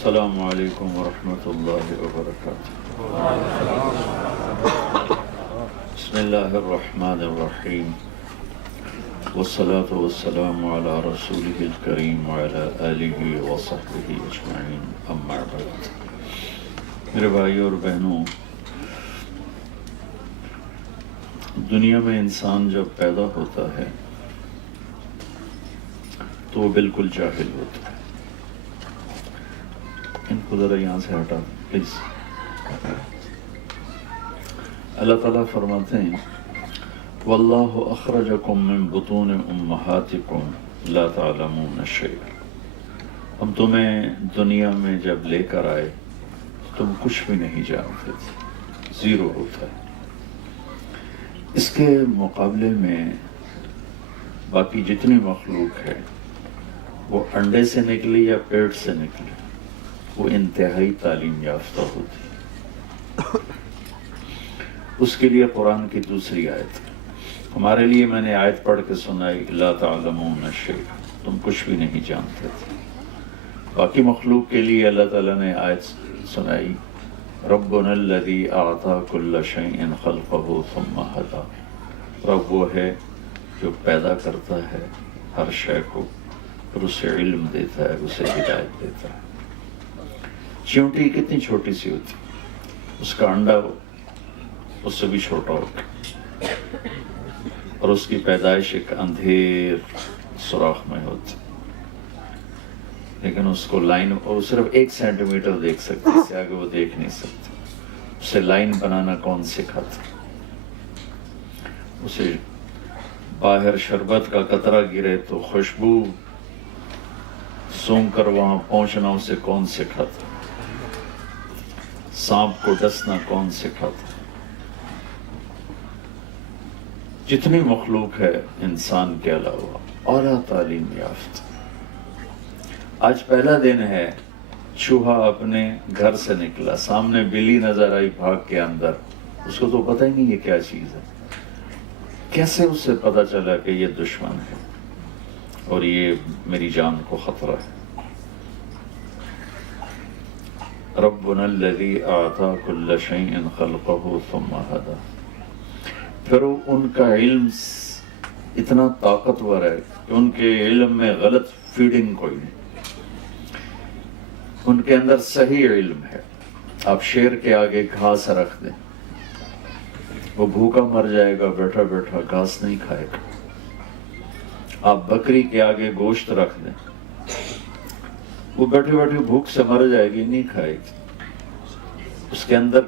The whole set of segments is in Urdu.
السلام علیکم ورحمۃ اللہ وبرکاتہ۔ بسم اللہ الرحمن الرحیم، والصلاة والسلام علی رسولہ الکریم وعلی آلہ وصحبہ اجمعین، اما بعد۔ میرے بھائیوں اور بہنوں، دنیا میں انسان جب پیدا ہوتا ہے تو وہ بالکل جاہل ہوتا ہے۔ ان کو ذرا یہاں سے ہٹا پلیز۔ اللہ تعالیٰ فرماتے ہیں واللہ اخرجکم من بطون امہاتکم لا تعلمون شیئا، ہم تمہیں دنیا میں جب لے کر آئے تم کچھ بھی نہیں جانتے تھے، زیرو ہوتا ہے۔ اس کے مقابلے میں باقی جتنی مخلوق ہے وہ انڈے سے نکلی یا پیٹ سے نکلی، وہ انتہائی تعلیم یافتہ ہوتی۔ اس کے لیے قرآن کی دوسری آیت، ہمارے لیے میں نے آیت پڑھ کے سنائی لا تعلمون شیئا، تم کچھ بھی نہیں جانتے تھے۔ باقی مخلوق کے لیے اللہ تعالیٰ نے آیت سنائی ربنا الذی اعطی کل شیء خلقہ ثم ہدی، رب وہ ہے جو پیدا کرتا ہے ہر شے کو، پھر اسے علم دیتا ہے، اسے ہدایت دیتا ہے۔ چیونٹی کتنی چھوٹی سی ہوتی، اس کا انڈا اس سے بھی چھوٹا ہوتا، اور اس کی پیدائش ایک اندھیر سوراخ میں ہوتی، لیکن اس کو لائن، اور صرف 1 سینٹی میٹر دیکھ سکتی، اس سے آگے وہ دیکھ نہیں سکتی۔ اسے لائن بنانا کون سکھاتا؟ اسے باہر شربت کا قطرہ گرے تو خوشبو سونگ کر وہاں پہنچنا اسے کون سکھاتا؟ سانپ کو ڈسنا کون سکھاتا؟ جتنی مخلوق ہے انسان کے علاوہ اعلیٰ تعلیم یافتہ۔ آج پہلا دن ہے، چوہا اپنے گھر سے نکلا، سامنے بلی نظر آئی بھاگ کے اندر، اس کو تو پتہ ہی نہیں یہ کیا چیز ہے۔ کیسے اسے پتہ چلا کہ یہ دشمن ہے اور یہ میری جان کو خطرہ ہے؟ ربنا الذی اعطی کل شیء خلقہ ثم ہدی۔ پھر ان کا علم اتنا طاقتور ہے کہ ان کے علم میں غلط فیڈنگ کوئی نہیں، ان کے اندر صحیح علم ہے۔ آپ شیر کے آگے گھاس رکھ دیں، وہ بھوکا مر جائے گا، بیٹھا بیٹھا گھاس نہیں کھائے گا۔ آپ بکری کے آگے گوشت رکھ دیں، وہ بیٹھے بیٹھے بھوک سے مر جائے گی، نہیں کھائے گی۔ اس کے اندر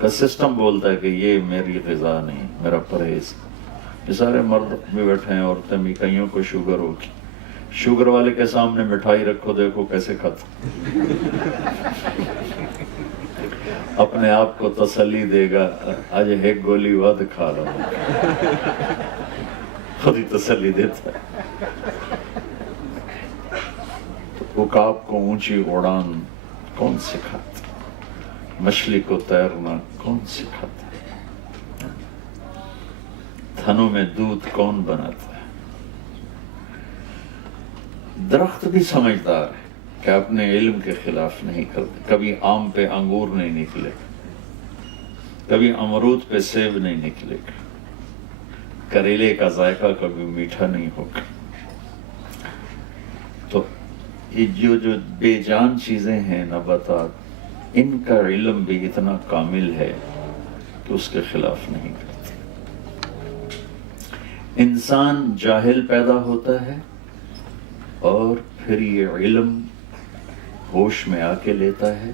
کا سسٹم بولتا ہے کہ یہ میری غذا نہیں، میرا پرہیز۔ یہ سارے مرد بھی بیٹھے ہیں، عورتیں بھی، کئیوں کو شوگر ہوگی، شوگر والے کے سامنے مٹھائی رکھو، دیکھو کیسے کھاتا، اپنے آپ کو تسلی دے گا آج ایک گولی ود کھا رہا ہوں، خود ہی تسلی دیتا ہے۔ عقاب کو اونچی اڑان کون سکھاتا؟ مچھلی کو تیرنا کون سکھاتا؟ تھنوں میں دودھ کون بناتا ہے؟ درخت بھی سمجھدار ہے کہ اپنے علم کے خلاف نہیں کرتے۔ کبھی آم پہ انگور نہیں نکلے، کبھی امرود پہ سیب نہیں نکلے، کریلے کا ذائقہ کبھی میٹھا نہیں ہوگا۔ تو یہ جو بے جان چیزیں ہیں، نباتات، ان کا علم بھی اتنا کامل ہے کہ اس کے خلاف نہیں کرتے۔ انسان جاہل پیدا ہوتا ہے اور پھر یہ علم ہوش میں آ کے لیتا ہے،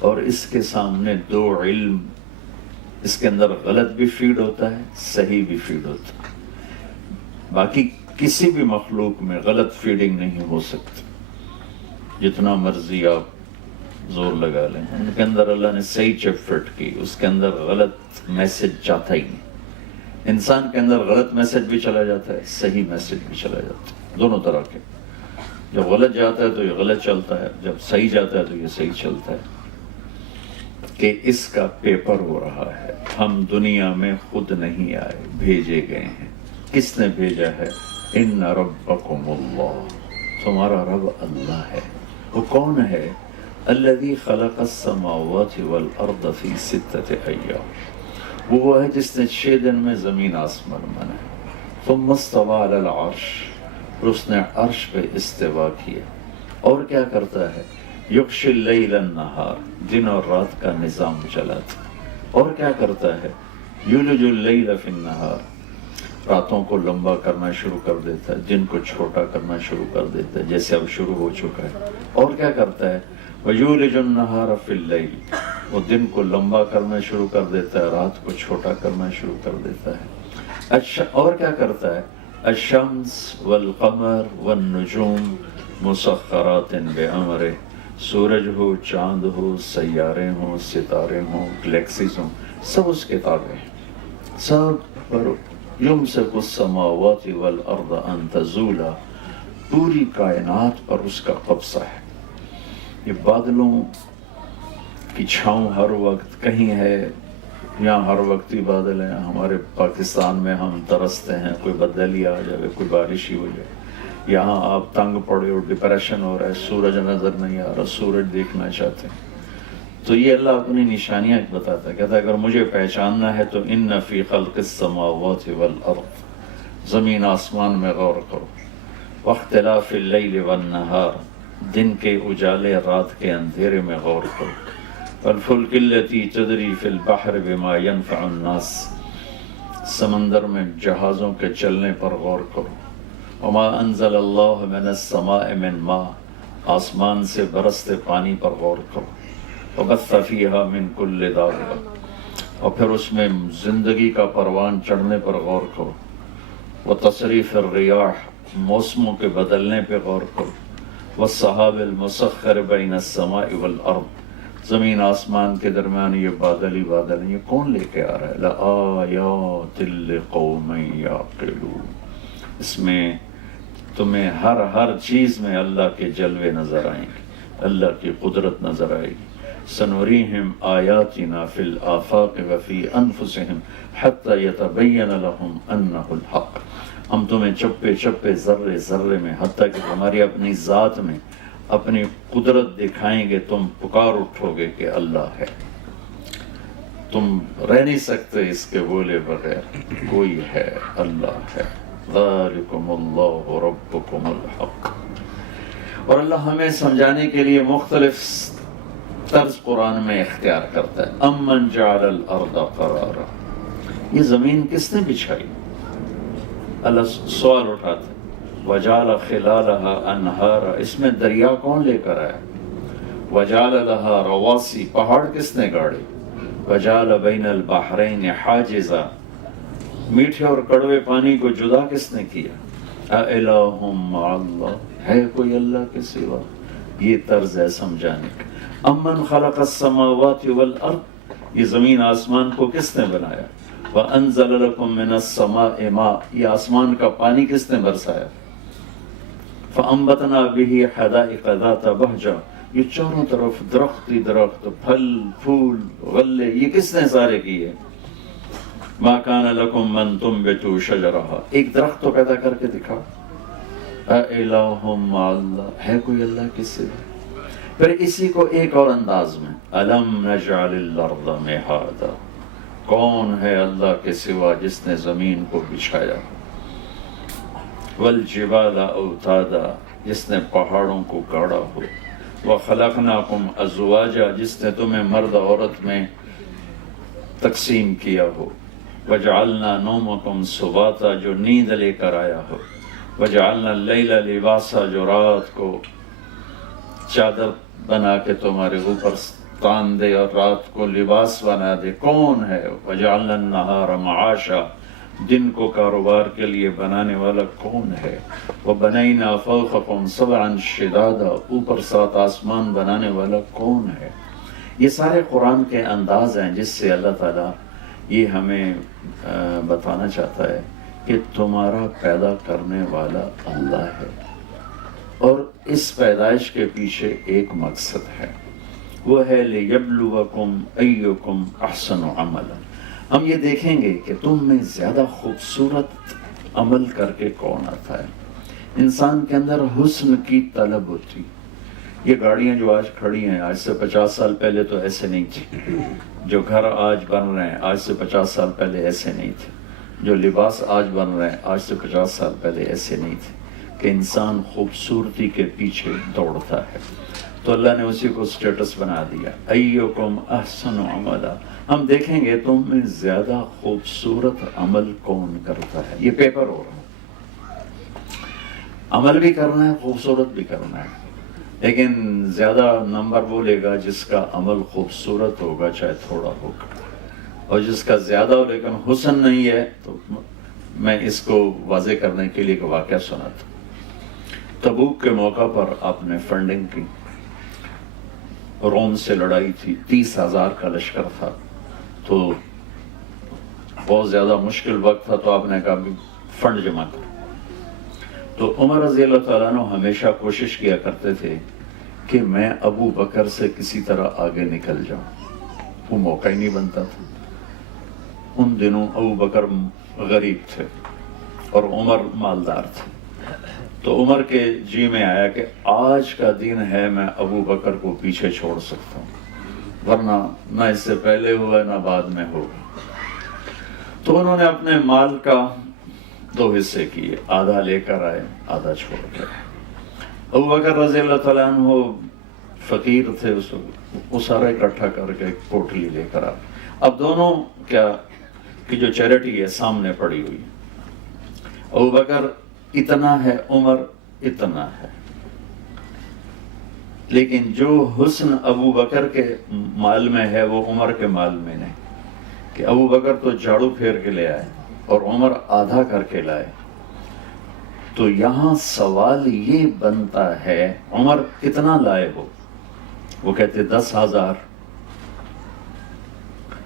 اور اس کے سامنے 2 علم، اس کے اندر غلط بھی فیڈ ہوتا ہے، صحیح بھی فیڈ ہوتا ہے۔ باقی کسی بھی مخلوق میں غلط فیڈنگ نہیں ہو سکتی، جتنا مرضی آپ زور لگا لیں۔ ان کے اندر اللہ نے صحیح چپ فٹ کی، اس کے اندر غلط میسج جاتا ہی نہیں۔ انسان کے اندر غلط میسج بھی چلا جاتا ہے، صحیح میسج بھی چلا جاتا ہے، دونوں طرح کے۔ جب غلط جاتا ہے تو یہ غلط چلتا ہے، جب صحیح جاتا ہے تو یہ صحیح چلتا ہے۔ کہ اس کا پیپر ہو رہا ہے، ہم دنیا میں خود نہیں آئے، بھیجے گئے ہیں۔ کس نے بھیجا ہے؟ ان ربکم اللہ، تمہارا رب اللہ ہے۔ وہ کون ہے؟ الذی خلق السماوات والارض فی 6 ایام، وہ ہے جس نے 6 دن میں زمین آسمان بنائے. ثم استوى علی العرش، اور اس نے عرش پہ استوا کیا. اور کیا کرتا ہے؟ یغشی اللیل النہار، دن اور رات کا نظام چلاتا. اور کیا کرتا ہے؟ یولج اللیل فی النہار، راتوں کو لمبا کرنا شروع کر دیتا ہے، دن کو چھوٹا کرنا شروع کر دیتا ہے، جیسے اب شروع ہو چکا ہے. اور کیا کرتا ہے؟ وَيُولِجُ النَّهَارَ فِي اللَّيْلِ، وہ دن کو لمبا کرنا شروع کر دیتا ہے، رات کو چھوٹا کرنا شروع کر دیتا ہے. اور کیا کرتا ہے؟ الشمس والقمر والنجوم مسخرات بأمرہ، سورج ہو، چاند ہو، سیارے ہوں، ستارے ہوں، گلیکسیز ہوں، سب اس کے تابع ہیں. سب پر یمسک السماوات والارض ان تزولا، پوری کائنات پر اس کا قبضہ ہے. یہ بادلوں کی چھاؤں ہر وقت کہیں ہے، یہاں ہر وقت ہی بادل ہیں. ہمارے پاکستان میں ہم ترستے ہیں کوئی بدلی آ جائے، کوئی بارش ہی ہو جائے. یہاں آپ تنگ پڑے اور ڈپریشن ہو رہا ہے، سورج نظر نہیں آ رہا، سورج دیکھنا چاہتے ہیں. تو یہ اللہ اپنی نشانیاں بتاتا ہے، کہتا ہے اگر مجھے پہچاننا ہے تو ان فی خلق السماوات والارض، زمین آسمان میں غور کرو. واختلاف اللیل والنہار، دن کے اجالے رات کے اندھیرے میں غور کرو. والفلک التی تجری فی البحر بما ینفع الناس، سمندر میں جہازوں کے چلنے پر غور کرو. وما انزل اللہ من السماء من ماء، آسمان سے برستے پانی پر غور کرو. وبث فیہا من کل دابہ، اور پھر اس میں زندگی کا پروان چڑھنے پر غور کرو. وتصریف الریاح، موسموں کے بدلنے پہ غور کرو. والسحاب المسخر بین السماء والارض، زمین آسمان کے درمیان یہ بادل ہی بادل ہیں، یہ کون لے کے آ رہا ہے؟ لآیات لقوم یعقلون، اس میں تمہیں ہر چیز میں اللہ کے جلوے نظر آئیں گے، اللہ کی قدرت نظر آئے گی. سنوریہم آیاتنا فی الآفاق وفی انفسہم حتی یتبین لہم انہ الحق، ہم تمہیں چپے چپے ذرے ذرے میں، حتیٰ کہ تمہاری اپنی ذات میں اپنی قدرت دکھائیں گے. تم پکار اٹھو گے کہ اللہ ہے، تم رہ نہیں سکتے اس کے بولے بغیر، کوئی ہے، اللہ ہے. ذالکم اللہ ربکم الحق. اور اللہ ہمیں سمجھانے کے لیے مختلف طرز قرآن میں اختیار کرتا ہے. امن جعل الارض قرارا، یہ زمین کس نے بچھائی؟ اللہ سوال اٹھاتے ہیں. وجعل خلالها انہارا، اس میں دریا کون لے کر آیا؟ وجعل لها رواسی، پہاڑ کس نے گاڑے؟ وجعل بین البحرین حاجزا، میٹھے اور کڑوے پانی کو جدا کس نے کیا؟ اِلٰہٌ مع اللہ، ہے کوئی اللہ کے سوا؟ یہ طرز ہے سمجھانے کا. امن خلق السماوات والارض، یہ زمین آسمان کو کس نے بنایا؟ وَأَنزَلَ لَكُم مِّنَ السَّمَاءِ مَاءً، یہ آسمان کا پانی کس نے برسایا؟ فَأَنبَتْنَا بِهِ حَدَائِقَ ذَاتَ بَهْجَةٍ، یہ چاروں طرف درخت ہی درخت، پھل پھول غلے، یہ کس نے سارے کیے؟ مَا كَانَ لَكُم مَّن تُنبِتُوا شَجَرَهَا، ایک درخت تو پیدا کر کے دکھا. اِلٰہٌ مع اللہ، ہے کوئی اللہ کے سوا؟ پھر اسی کو ایک اور انداز میں، أَلَمْ نَجْعَلِ الْأَرْضَ مِهَادًا، کون ہے اللہ کے سوا جس نے زمین کو بچھایا؟ والجبال اوتادا، جس نے پہاڑوں کو گاڑا ہو. وخلقناکم ازواجا، جس نے تمہیں مرد عورت میں تقسیم کیا ہو. وجعلنا نومکم سباتا، جو نیند لے کر آیا ہو. وجعلنا اللیل لباسا، جو رات کو چادر بنا کے تمہارے اوپر تان دے اور رات کو لباس بنا دے. کون ہے؟ وجعلنا النہار معاشا، دن کو کاروبار کے لیے بنانے والا کون ہے؟ وبنینا فوقکم سبعا شدادا، اوپر 7 آسمان بنانے والا کون ہے؟ یہ سارے قرآن کے انداز ہیں جس سے اللہ تعالیٰ یہ ہمیں بتانا چاہتا ہے کہ تمہارا پیدا کرنے والا اللہ ہے، اور اس پیدائش کے پیچھے ایک مقصد ہے، وہ ہے لِيَبْلُوَكُمْ أَيُّكُمْ أَحْسَنُ عَمَلًا. ہم یہ دیکھیں گے کہ تم میں زیادہ خوبصورت عمل کر کے کون آتا ہے. انسان کے اندر حسن کی طلب ہوتی، یہ گاڑیاں جو آج کھڑی ہیں آج سے 50 سال پہلے تو ایسے نہیں تھی، جو گھر آج بن رہے ہیں آج سے 50 سال پہلے ایسے نہیں تھے، جو لباس آج بن رہے ہیں آج سے 50 سال پہلے ایسے نہیں تھے، کہ انسان خوبصورتی کے پیچھے دوڑتا ہے، تو اللہ نے اسی کو سٹیٹس بنا دیا، ایکم احسن عملا، ہم دیکھیں گے تم میں زیادہ خوبصورت عمل کون کرتا ہے۔ یہ پیپر ہو رہا ہے، عمل بھی کرنا ہے خوبصورت بھی کرنا ہے، لیکن زیادہ نمبر وہ لے گا جس کا عمل خوبصورت ہوگا چاہے تھوڑا ہوگا، اور جس کا زیادہ ہو لیکن حسن نہیں ہے۔ تو میں اس کو واضح کرنے کے لیے ایک واقعہ سناتا ہوں۔ تبوک کے موقع پر آپ نے فنڈنگ کی، روم سے لڑائی تھی، 30,000 کا لشکر تھا، تو بہت زیادہ مشکل وقت تھا، تو آپ نے کہا فنڈ جمع کرو۔ تو عمر رضی اللہ تعالیٰ عنہ ہمیشہ کوشش کیا کرتے تھے کہ میں ابو بکر سے کسی طرح آگے نکل جاؤں، وہ موقع ہی نہیں بنتا تھا۔ ان دنوں ابو بکر غریب تھے اور عمر مالدار تھے، تو عمر کے جی میں آیا کہ آج کا دن ہے میں ابو بکر کو پیچھے چھوڑ سکتا ہوں، ورنہ نہ اس سے پہلے ہوا نہ بعد میں ہوگا۔ تو انہوں نے اپنے مال کا 2 حصے کیے، آدھا لے کر آئے آدھا چھوڑ کے۔ ابو بکر رضی اللہ تعالیٰ عنہ فقیر تھے، وہ سارا اکٹھا کر کے ایک پوٹلی لے کر آئے۔ اب دونوں کیا کہ جو چیریٹی ہے سامنے پڑی ہوئی، ابو بکر اتنا ہے، عمر اتنا ہے، لیکن جو حسن ابو بکر کے مال میں ہے وہ عمر کے مال میں نہیں، کہ ابو بکر تو جھاڑو پھیر کے لے آئے اور عمر آدھا کر کے لائے۔ تو یہاں سوال یہ بنتا ہے عمر کتنا لائے ہو؟ وہ کہتے 10,000۔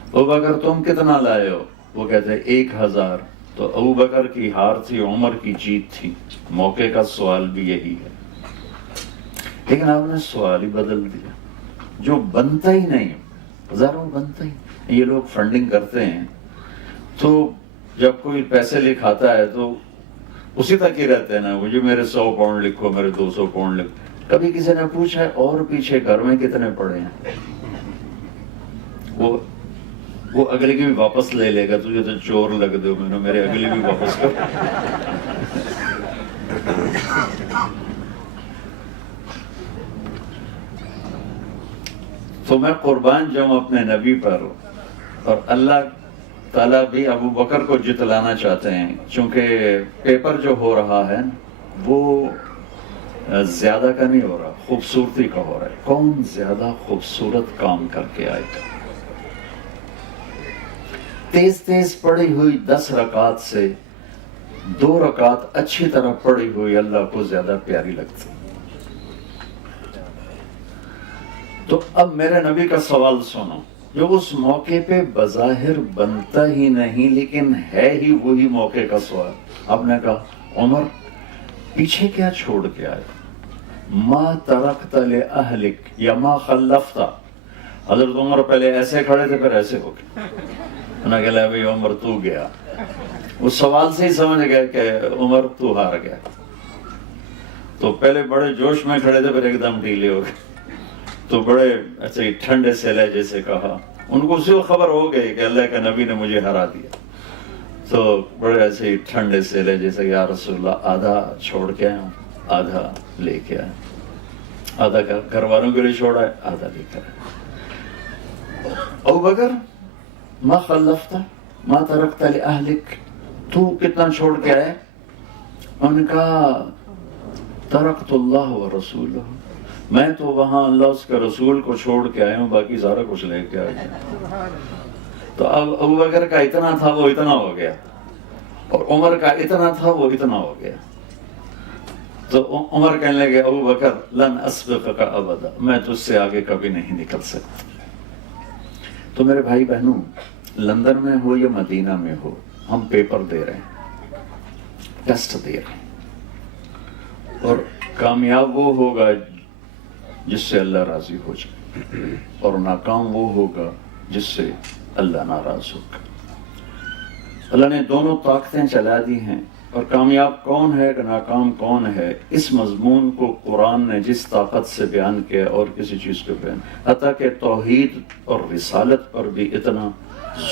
ابو بکر تم کتنا لائے ہو؟ وہ کہتے 1,000۔ تو ابو بکر کی ہار تھی، عمر کی جیت تھی۔ موقع کا سوال بھی یہی ہے، لیکن آپ نے سوال ہی بدل دیا، جو بنتا ہی نہیں، ہزاروں بنتا ہی نہیں۔ یہ لوگ فنڈنگ کرتے ہیں تو جب کوئی پیسے لکھاتا ہے تو اسی تک ہی رہتے ہیں نا، مجھے میرے 100 پاؤنڈ لکھو، میرے 200 پاؤنڈ لکھو۔ کبھی کسی نے پوچھا ہے اور پیچھے گھر میں کتنے پڑے ہیں؟ وہ اگلے کی بھی واپس لے لے گا، تجھے تو چور لگ دو، میں نے میرے اگلے بھی واپس کر۔ تو میں قربان جاؤں اپنے نبی پر، اور اللہ تعالیٰ بھی ابو بکر کو جتلانا چاہتے ہیں، چونکہ پیپر جو ہو رہا ہے وہ زیادہ کا نہیں ہو رہا، خوبصورتی کا ہو رہا ہے۔ کون زیادہ خوبصورت کام کر کے آئے گا؟ تیز تیز پڑھی ہوئی 10 رکعت سے 2 رکعت اچھی طرح پڑھی ہوئی اللہ کو زیادہ پیاری لگتی۔ تو اب میرے نبی کا سوال سنو، جو اس موقع پہ بظاہر بنتا ہی نہیں لیکن ہے ہی وہی موقع کا سوال۔ آپ نے کہا عمر پیچھے کیا چھوڑ کے آئے؟ ما ترکت لأہلک یا ما خلفت۔ حضرت عمر پہلے ایسے کھڑے تھے پھر ایسے ہو گئے، انہوں نے کہا بھئی عمر تو گیا۔ اس سوال سے ہی سمجھ گئے کہ عمر تو ہار گیا۔ تو پہلے بڑے جوش میں کھڑے تھے پھر ایک دم ڈھیلے ہو گئے، تو بڑے ایسے ہی ٹھنڈے سے لہجے سے کہا، ان کو اسی وقت خبر ہو گئی کہ اللہ کے نبی نے مجھے ہرا دیا، تو بڑے ایسے ہی ٹھنڈے سے لہجے سے یا رسول اللہ آدھا چھوڑ کے آیا ہوں، آدھا لے کے آیا، آدھا گھر والوں کے لیے چھوڑا ہے، آدھا لے کے آیا۔ ابو بکر ما خلفت ما ترکت لأہلک، تو کتنا چھوڑ کے آئے؟ انہوں نے کہا ترکت اللہ و رسولہ، میں تو وہاں اللہ اس کے رسول کو چھوڑ کے آیا ہوں، باقی سارا کچھ لے کے آیا۔ تو اب ابو بکر کا اتنا تھا وہ اتنا ہو گیا، اور عمر کا اتنا تھا وہ اتنا ہو گیا۔ تو عمر کہنے لگے ابو بکر لن اسبقک ابدا، میں تجھ سے آگے کبھی نہیں نکل سکتا۔ تو میرے بھائی بہنوں، لندن میں ہو یا مدینہ میں ہو، ہم پیپر دے رہے ہیں، ٹیسٹ دے رہے ہیں، اور کامیاب وہ ہوگا جس سے اللہ راضی ہو جائے، اور ناکام وہ ہوگا جس سے اللہ ناراض ہوگا۔ اللہ نے دونوں طاقتیں چلا دی ہیں، اور کامیاب کون ہے کہ ناکام کون ہے، اس مضمون کو قرآن نے جس طاقت سے بیان کیا اور کسی چیز کو بیان، حتیٰ کہ توحید اور رسالت پر بھی اتنا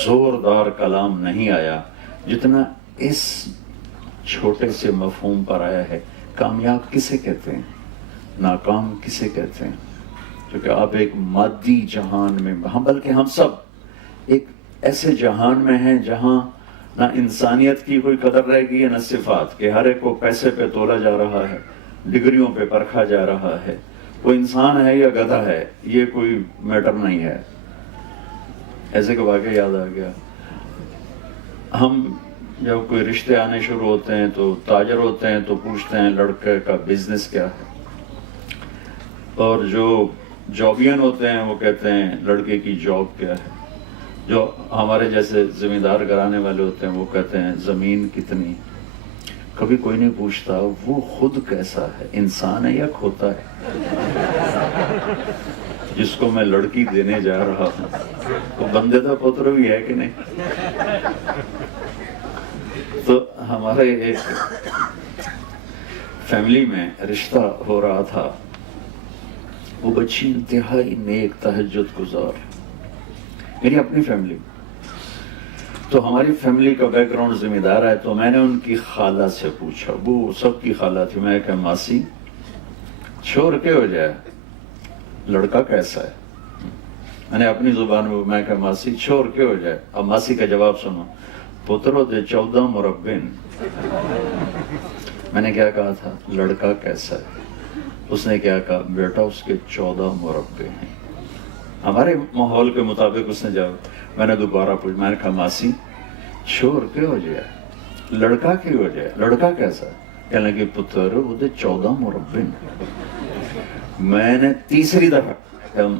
زوردار کلام نہیں آیا جتنا اس چھوٹے سے مفہوم پر آیا ہے۔ کامیاب کسے کہتے ہیں، ناکام کسے کہتے ہیں؟ کیونکہ آپ ایک مادی جہان میں، بلکہ ہم سب ایک ایسے جہان میں ہیں جہاں نہ انسانیت کی کوئی قدر رہ گئی ہے نہ صفات، کہ ہر ایک کو پیسے پہ تولا جا رہا ہے، ڈگریوں پہ پرکھا جا رہا ہے، وہ انسان ہے یا گدھا ہے یہ کوئی میٹر نہیں ہے۔ ایسے کہ واقعہ یاد آ گیا، ہم جب کوئی رشتے آنے شروع ہوتے ہیں تو تاجر ہوتے ہیں تو پوچھتے ہیں لڑکے کا بزنس کیا ہے، اور جو جابین ہوتے ہیں وہ کہتے ہیں لڑکے کی جاب کیا ہے، جو ہمارے جیسے زمیندار گھرانے والے ہوتے ہیں وہ کہتے ہیں زمین کتنی۔ کبھی کوئی نہیں پوچھتا وہ خود کیسا ہے، انسان ہے یا کھوتا ہے جس کو میں لڑکی دینے جا رہا ہوں، وہ بندے کا پتر بھی ہے کہ نہیں؟ تو ہمارے ایک فیملی میں رشتہ ہو رہا تھا، وہ بچی انتہائی نیک تہجد گزار، میری اپنی فیملی، تو ہماری فیملی کا بیک گراؤنڈ ذمہ دار ہے، تو میں نے ان کی خالہ سے پوچھا، وہ سب کی خالہ تھی، میں کہا ماسی چھوڑ کے ہو جائے لڑکا کیسا ہے، میں نے اپنی زبان میں کہا ماسی چھوڑ کے ہو جائے، اب ماسی کا جواب سنو، پترو دے 14 مربن۔ میں نے کیا کہا تھا، لڑکا کیسا ہے؟ اس نے کیا کہا، بیٹا اس کے 14 مربع ہیں۔ ہمارے ماحول کے مطابق اس نے جب میں نے دوبارہ پوچھا، میں نے کہا ماسی چھوڑ کے ہو جائے لڑکا کی ہو جائے، لڑکا کیسا؟ کہنے لگی پتر وہ دے 14 مربع ہیں۔ میں نے تیسری دفعہ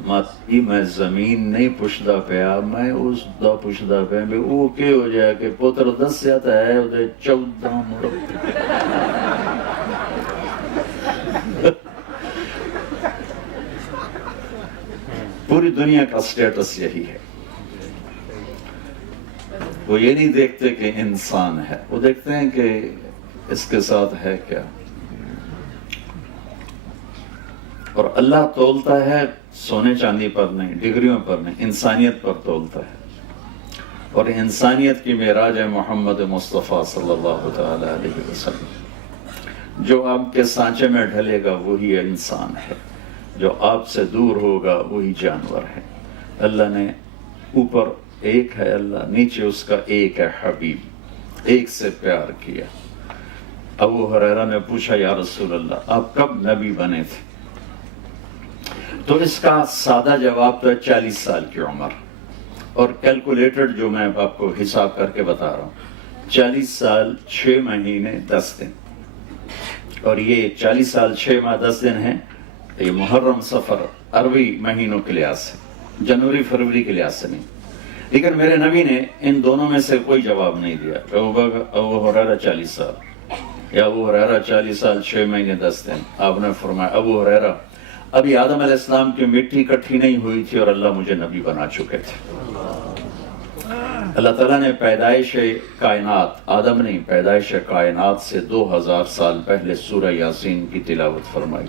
ماسی میں زمین نہیں پوچھتا پیا، میں اس دا پوچھتا پیا بھی وہ کی ہو جائے کہ پتر دسیا تو ہے وہ دے 14 مربع۔ پوری دنیا کا سٹیٹس یہی ہے، وہ یہ نہیں دیکھتے کہ انسان ہے، وہ دیکھتے ہیں کہ اس کے ساتھ ہے کیا۔ اور اللہ تولتا ہے سونے چاندی پر نہیں، ڈگریوں پر نہیں، انسانیت پر تولتا ہے، اور انسانیت کی معراج ہے محمد مصطفیٰ صلی اللہ تعالی علیہ وسلم۔ جو آپ کے سانچے میں ڈھلے گا وہی انسان ہے، جو آپ سے دور ہوگا وہی جانور ہے۔ اللہ نے اوپر ایک ہے اللہ، نیچے اس کا ایک ہے حبیب، ایک سے پیار کیا۔ ابو ہریرہ نے پوچھا یا رسول اللہ آپ کب نبی بنے تھے؟ تو اس کا سادہ جواب تو 40 سال کی عمر، اور کیلکولیٹڈ جو میں آپ کو حساب کر کے بتا رہا ہوں، 40 سال 6 مہینے 10 دن، اور یہ 40 سال 6 ماہ 10 دن ہیں، یہ محرم صفر عربی مہینوں کے لحاظ سے، جنوری فروری کے لحاظ سے نہیں۔ لیکن میرے نبی نے ان دونوں میں سے کوئی جواب نہیں دیا۔ ابو ہریرہ 40 سال یا ابو ہریرہ 40 سال 6 مہینے 10 دن۔ آپ نے فرمایا ابو ہریرہ ابھی آدم علیہ السلام کی مٹی اکٹھی نہیں ہوئی تھی اور اللہ مجھے نبی بنا چکے تھے۔ اللہ تعالیٰ نے پیدائش کائنات، آدم نہیں، پیدائش کائنات سے 2000 سال پہلے سورہ یاسین کی تلاوت فرمائی،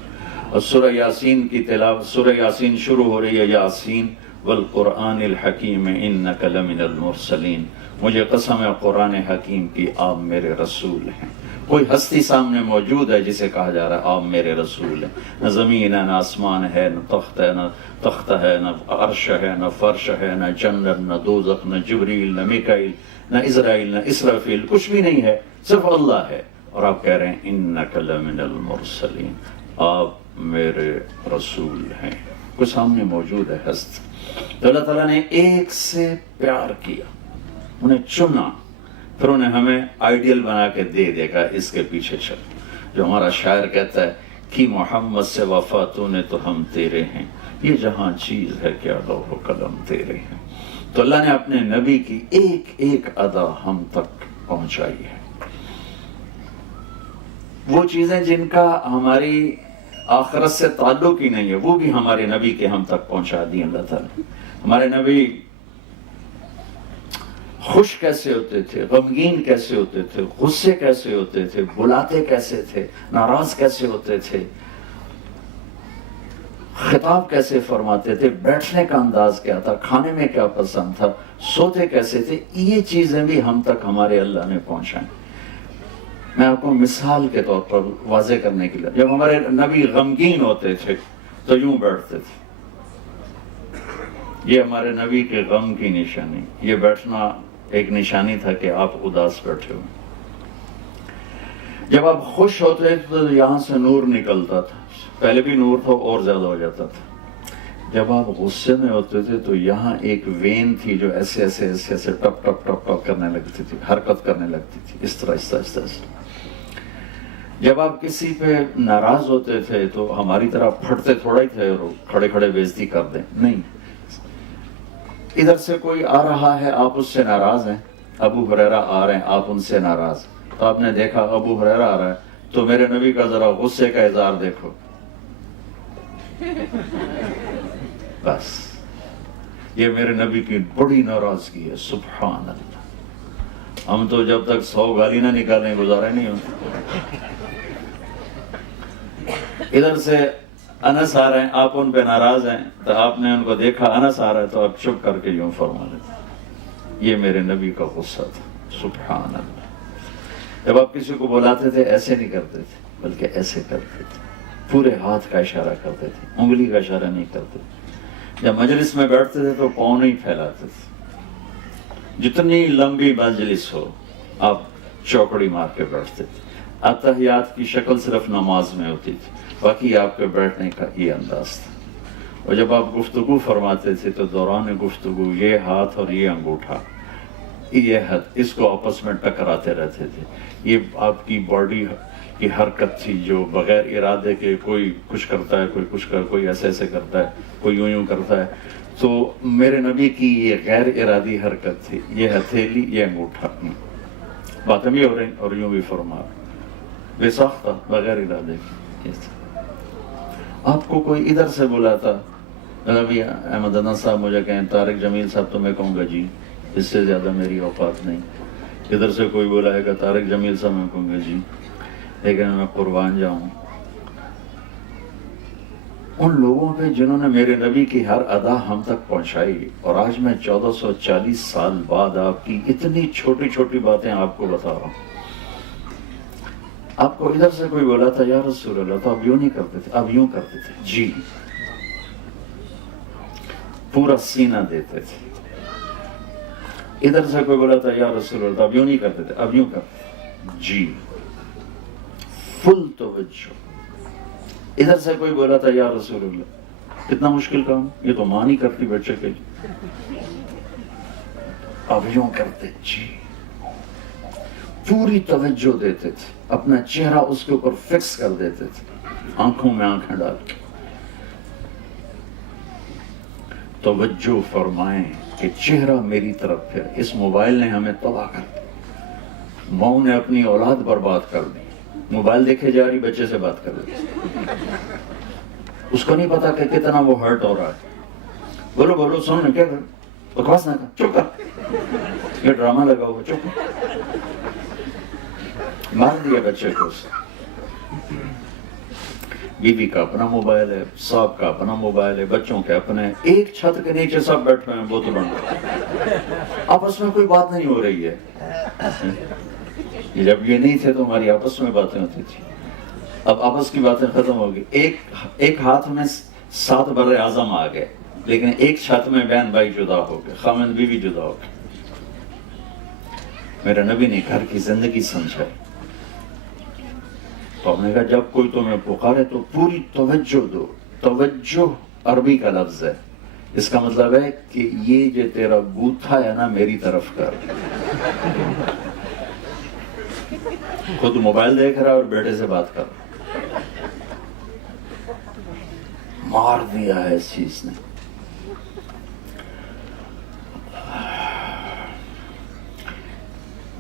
اور سورہ یاسین کی تلاوت، سورہ یاسین شروع ہو رہی ہے یاسین والقرآن الحکیم انک لمن المرسلین، مجھے قسم ہے قرآن حکیم کی آپ میرے رسول ہیں۔ کوئی ہستی سامنے موجود ہے جسے کہا جا رہا ہے آپ میرے رسول ہیں؟ نہ زمین ہے، نہ آسمان ہے، نہ تخت ہے، نہ تخت ہے، نہ عرش ہے، نہ فرش ہے، نہ جنت، نہ دوزخ، نہ جبریل، نہ میکائیل، نہ اسرائیل، نہ اسرافیل، کچھ بھی نہیں ہے، صرف اللہ ہے، اور آپ کہہ رہے ہیں انک لمن المرسلین، آپ میرے رسول ہیں۔ کوئی سامنے موجود ہے ہست، تو اللہ تعالیٰ نے ایک سے پیار کیا، انہیں چنا، پھر انہیں ہمیں آئیڈیل بنا کے دے دے گا اس کے پیچھے چل۔ جو ہمارا شاعر کہتا ہے کہ محمد سے وفا تو نے تو ہم تیرے ہیں، یہ جہاں چیز ہے کیا لوح و قلم تیرے ہیں۔ تو اللہ نے اپنے نبی کی ایک ایک ادا ہم تک پہنچائی ہے، وہ چیزیں جن کا ہماری آخرت سے تعلق ہی نہیں ہے، وہ بھی ہمارے نبی کے ہم تک پہنچا دی اللہ تعالیٰ۔ ہمارے نبی خوش کیسے ہوتے تھے، غمگین کیسے ہوتے تھے، غصے کیسے ہوتے تھے، بلاتے کیسے تھے، ناراض کیسے ہوتے تھے، خطاب کیسے فرماتے تھے، بیٹھنے کا انداز کیا تھا، کھانے میں کیا پسند تھا، سوتے کیسے تھے، یہ چیزیں بھی ہم تک ہمارے اللہ نے پہنچائیں۔ میں آپ کو مثال کے طور پر واضح کرنے کے لیے، جب ہمارے نبی غمگین ہوتے تھے تو یوں بیٹھتے تھے، یہ ہمارے نبی کے غم کی نشانی، یہ بیٹھنا ایک نشانی تھا کہ آپ اداس بیٹھے ہوئے۔ جب آپ خوش ہوتے تھے تو یہاں سے نور نکلتا تھا، پہلے بھی نور تھا اور زیادہ ہو جاتا تھا۔ جب آپ غصے میں ہوتے تھے تو یہاں ایک وین تھی جو ایسے ایسے ایسے ایسے ٹپ ٹپ ٹپ ٹپ کرنے لگتی تھی، حرکت کرنے لگتی تھی، اس طرح اس طرح اس طرح سے۔ جب آپ کسی پہ ناراض ہوتے تھے تو ہماری طرح پھٹتے تھوڑا ہی تھے اور کھڑے کھڑے بےعزتی کر دیں، نہیں، ادھر سے کوئی آ رہا ہے آپ اس سے ناراض ہیں، ابو ہریرہ آ رہے ہیں آپ ان سے ناراض، تو آپ نے دیکھا ابو ہریرہ آ رہا ہے تو میرے نبی کا ذرا غصے کا اظہار دیکھو، بس یہ میرے نبی کی بڑی ناراضگی ہے، سبحان اللہ۔ ہم تو جب تک 100 گالی نہ نکالیں گزارا نہیں ہوتا۔ ادھر سے انس آ رہے ہیں آپ ان پہ ناراض ہیں تو آپ نے ان کو دیکھا انس آ رہا ہے تو آپ چپ کر کے یوں فرما لیتے، یہ میرے نبی کا غصہ تھا، سبحان اللہ۔ جب آپ کسی کو بلاتے تھے ایسے نہیں کرتے تھے بلکہ ایسے کرتے تھے، پورے ہاتھ کا اشارہ کرتے تھے، انگلی کا اشارہ نہیں کرتے تھے۔ جب مجلس میں بیٹھتے تھے تو پاؤں نہیں پھیلاتے تھے، جتنی لمبی مجلس ہو آپ چوکڑی مار کے بیٹھتے تھے۔ اتحیات کی شکل صرف نماز میں ہوتی تھی، باقی آپ کے بیٹھنے کا یہ انداز تھا۔ اور جب آپ گفتگو فرماتے تھے تو دوران گفتگو یہ ہاتھ اور یہ انگوٹھا، یہ حد، اس کو آپس میں ٹکراتے رہتے تھے۔ یہ آپ کی باڈی کی حرکت تھی جو بغیر ارادے کے کوئی کچھ کرتا ہے، کوئی کچھ کوئی ایسے ایسے کرتا ہے، کوئی یوں یوں کرتا ہے، تو میرے نبی کی یہ غیر ارادی حرکت تھی، یہ ہتھیلی یہ انگوٹھا، باتیں بھی ہو رہی اور یوں بھی فرما رہے، بے ساختہ بغیر ارادے کے۔ آپ کو کوئی ادھر سے بلاتا، نبی احمد انس صاحب مجھے کہیں طارق جمیل صاحب، تو میں کہوں گا جی، اس سے زیادہ میری اوقات نہیں۔ ادھر سے کوئی بلائے گا طارق جمیل صاحب، میں کہوں گا جی، لیکن میں قربان جاؤں ان لوگوں پہ جنہوں نے میرے نبی کی ہر ادا ہم تک پہنچائی، اور آج میں 1440 سال بعد آپ کی اتنی چھوٹی چھوٹی باتیں آپ کو بتا رہا ہوں۔ آپ کو ادھر سے کوئی بولا تھا یا رسول اللہ تو آپ یوں نہیں کرتے تھے، آپ یوں کرتے تھے، جی، پورا سینہ دیتے تھے۔ ادھر سے کوئی بولا تھا یا رسول اللہ تو آپ یوں نہیں کرتے تھے، آپ یوں کرتے تھے، جی، فل توجہ۔ ادھر سے کوئی بولا تھا یا رسول اللہ، کتنا مشکل کام، یہ تو ماں نہیں کرتی بچے کے لیے، اب یوں کرتے، جی، پوری توجہ دیتے تھے، اپنا چہرہ اس کے اوپر فکس کر دیتے تھے، آنکھوں میں آنکھیں ڈال کے۔ توجہ فرمائیں کہ چہرہ میری طرف پھر، اس موبائل نے ہمیں تباہ کر دیا، ماؤں نے اپنی اولاد برباد کر دی، موبائل دیکھے جا رہی بچے سے بات کر رہی، اس کو نہیں پتا کہ کتنا وہ ہرٹ ہو رہا ہے۔ بولو بولو، سن کیا کر، بکواس نہ کر، چپ کر، یہ ڈرامہ لگا ہوا، چپ کر، مار دیا بچے کو۔ بیوی کا اپنا موبائل ہے، صاحب کا اپنا موبائل ہے، بچوں کے اپنے، ایک چھت کے نیچے سب بیٹھے ہیں بوتل بند، آپس میں کوئی بات نہیں ہو رہی ہے۔ جب یہ نہیں تھے تو ہماری آپس میں باتیں ہوتی تھی، اب آپس کی باتیں ختم ہو گئی، ایک ہاتھ میں 7 بر اعظم آ گئے، لیکن ایک چھت میں بہن بھائی جدا ہو گئے، خامند بیوی جدا ہو گئے۔ میرے نبی نے گھر کی زندگی سمجھائی، تو ہم نے کہا جب کوئی تمہیں پکارے تو پوری توجہ دو۔ توجہ عربی کا لفظ ہے، اس کا مطلب ہے کہ یہ جو تیرا بوتھا ہے نا میری طرف کر۔ خود موبائل دیکھ رہا ہے اور بیٹے سے بات کر رہا، مار دیا ہے اس چیز نے۔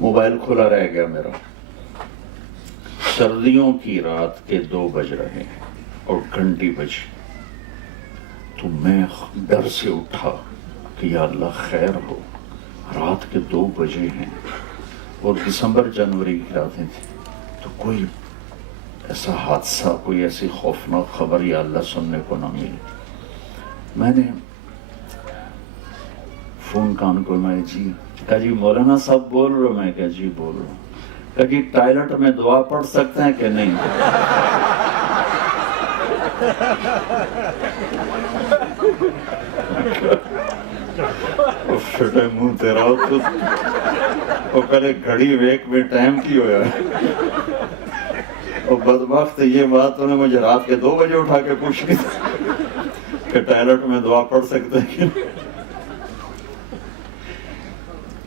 موبائل کھلا رہ گیا میرا، سردیوں کی رات کے 2 بج رہے ہیں اور گھنٹی بجی، تو میں ڈر سے اٹھا کہ یا اللہ خیر ہو، رات کے 2 بجے ہیں اور دسمبر جنوری کی راتیں تھیں، تو کوئی ایسا حادثہ، کوئی ایسی خوفناک خبر یا اللہ سننے کو نہ ملی۔ میں نے فون کان کو میں جی کہا جی مولانا صاحب بول رہے ہو؟ میں کہا جی بول رہا ہوں۔ کہا جی ٹائلٹ میں دعا پڑھ سکتے ہیں کہ نہیں؟ فٹے منہ تیرا وہ پہلے گھڑی ویک میں ٹائم کی ہویا ہے، اور بدبخت یہ بات انہیں مجھے رات کے 2 بجے اٹھا کے پوچھنی تھی کہ ٹائلٹ میں دعا پڑھ سکتے ہیں کہ نہیں۔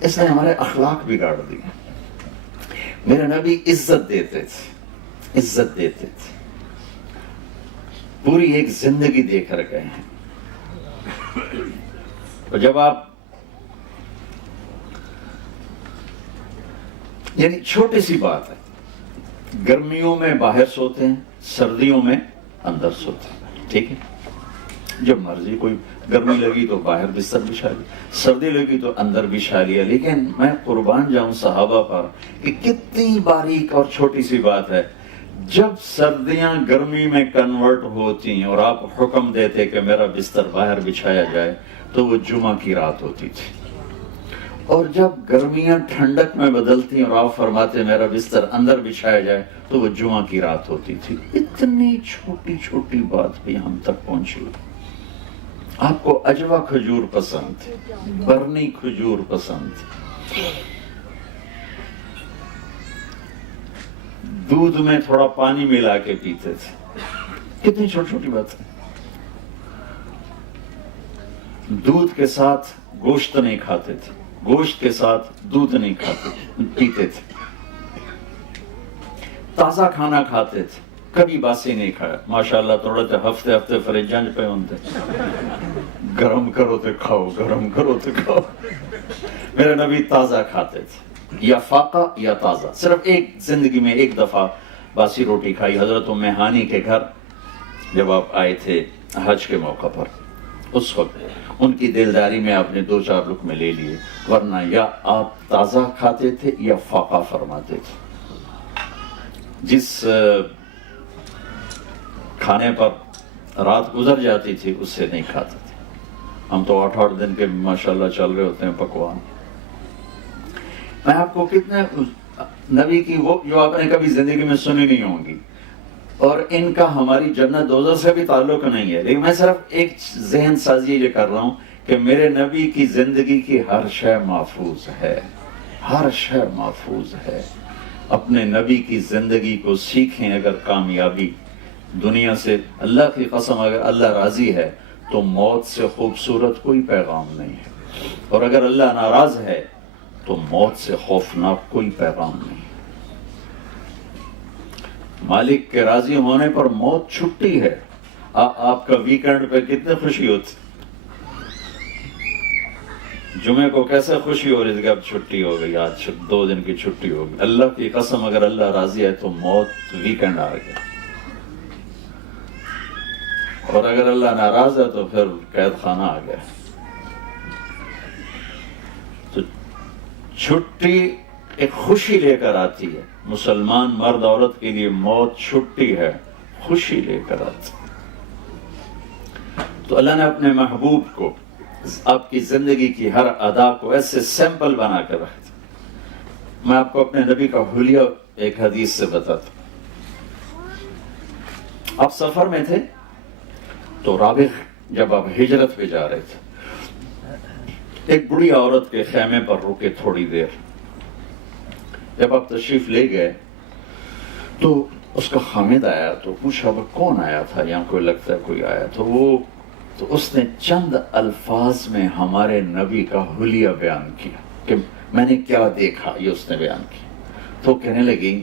اس نے ہمارے اخلاق بگاڑ دی۔ میرے نبی عزت دیتے تھے، عزت دیتے تھے، پوری ایک زندگی دے کر گئے ہیں۔ اور جب آپ یعنی چھوٹی سی بات ہے، گرمیوں میں باہر سوتے ہیں، سردیوں میں اندر سوتے ہیں، ٹھیک ہے؟ جب مرضی، کوئی گرمی لگی تو باہر بستر بچھا لیا، سردی لگی تو اندر بچھا لیا۔ لیکن میں قربان جاؤں صحابہ پر کہ کتنی باریک اور چھوٹی سی بات ہے، جب سردیاں گرمی میں کنورٹ ہوتی ہیں اور آپ حکم دیتے کہ میرا بستر باہر بچھایا جائے تو وہ جمعہ کی رات ہوتی تھی، اور جب گرمیاں ٹھنڈک میں بدلتی اور آپ فرماتے میرا بستر اندر بچھایا جائے تو وہ جمعہ کی رات ہوتی تھی۔ اتنی چھوٹی چھوٹی بات بھی ہم تک پہنچی۔ آپ کو اجوا کھجور پسند تھی، برنی کھجور پسند تھی، دودھ میں تھوڑا پانی ملا کے پیتے تھے، کتنی چھوٹی چھوٹی بات ہے۔ دودھ کے ساتھ گوشت نہیں کھاتے تھے، گوشت کے ساتھ دودھ نہیں کھاتے پیتے تھے، تازہ کھانا کھاتے تھے، کبھی باسی نہیں کھایا۔ ماشاءاللہ تھوڑے تھے ہفتے ہفتے فریج جنج پہ ہوتے، گرم کرو تو کھاؤ، گرم کرو تو کھاؤ۔ میرے نبی تازہ کھاتے تھے، یا فاقہ یا تازہ۔ صرف ایک زندگی میں ایک دفعہ باسی روٹی کھائی، حضرت ام ہانی کے گھر جب آپ آئے تھے حج کے موقع پر، اس وقت ان کی دلداری میں آپ نے 2-4 لقمے لے لیے، ورنہ یا آپ تازہ کھاتے تھے یا فاقہ فرماتے تھے۔ جس کھانے پر رات گزر جاتی تھی اس سے نہیں کھاتے تھے۔ ہم تو 8 دن کے ماشاءاللہ چل رہے ہوتے ہیں پکوان۔ میں آپ کو کتنے نبی کی وہ جو آپ نے کبھی زندگی میں سنی نہیں ہوں گی، اور ان کا ہماری جنت دوزخ سے بھی تعلق نہیں ہے، لیکن میں صرف ایک ذہن سازی یہ کر رہا ہوں کہ میرے نبی کی زندگی کی ہر شے محفوظ ہے، ہر شے محفوظ ہے۔ اپنے نبی کی زندگی کو سیکھیں۔ اگر کامیابی دنیا سے، اللہ کی قسم اگر اللہ راضی ہے تو موت سے خوبصورت کوئی پیغام نہیں ہے، اور اگر اللہ ناراض ہے تو موت سے خوفناک کوئی پیغام نہیں۔ مالک کے راضی ہونے پر موت چھٹی ہے۔ آپ کا ویکنڈ پہ کتنے خوشی ہوتی، جمعے کو کیسے خوشی ہو رہی تھی کہ اب چھٹی ہو گئی، آج 2 دن کی چھٹی ہو گئی۔ اللہ کی قسم اگر اللہ راضی ہے تو موت ویکنڈ آ گیا، اور اگر اللہ ناراض ہے تو پھر قید خانہ آ گیا۔ تو چھٹی ایک خوشی لے کر آتی ہے۔ مسلمان مرد عورت کے لیے موت چھٹی ہے، خوشی لے کر آتی ہے۔ تو اللہ نے اپنے محبوب کو، آپ کی زندگی کی ہر ادا کو ایسے سیمپل بنا کر رکھا تھا۔ میں آپ کو اپنے نبی کا حلیہ ایک حدیث سے بتاتا ہوں۔ آپ سفر میں تھے تو رابغ، جب آپ ہجرت پہ جا رہے تھے، ایک بڑی عورت کے خیمے پر رکے تھوڑی دیر۔ جب آپ تشریف لے گئے تو اس کا خامد آیا تو پوچھا وہ کون آیا تھا، یہاں کوئی لگتا ہے کوئی آیا تو اس نے چند الفاظ میں ہمارے نبی کا حلیہ بیان کیا کہ میں نے کیا دیکھا، یہ اس نے بیان کیا۔ تو کہنے لگی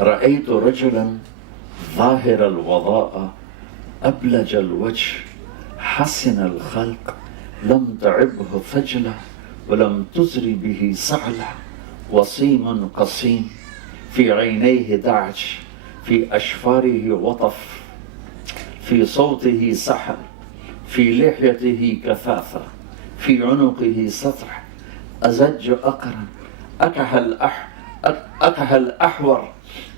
رأیت رجلا ظاہر الوضاء ابلج الوجه حسن الخلق لم تعبه فجلة ولم تزر به سعلة وصيم قصيم في عينيه دعج في أشفاره وطف في صوته سحر في لحيته كثافة في عنقه سطع أزج أقرن أكح الأحور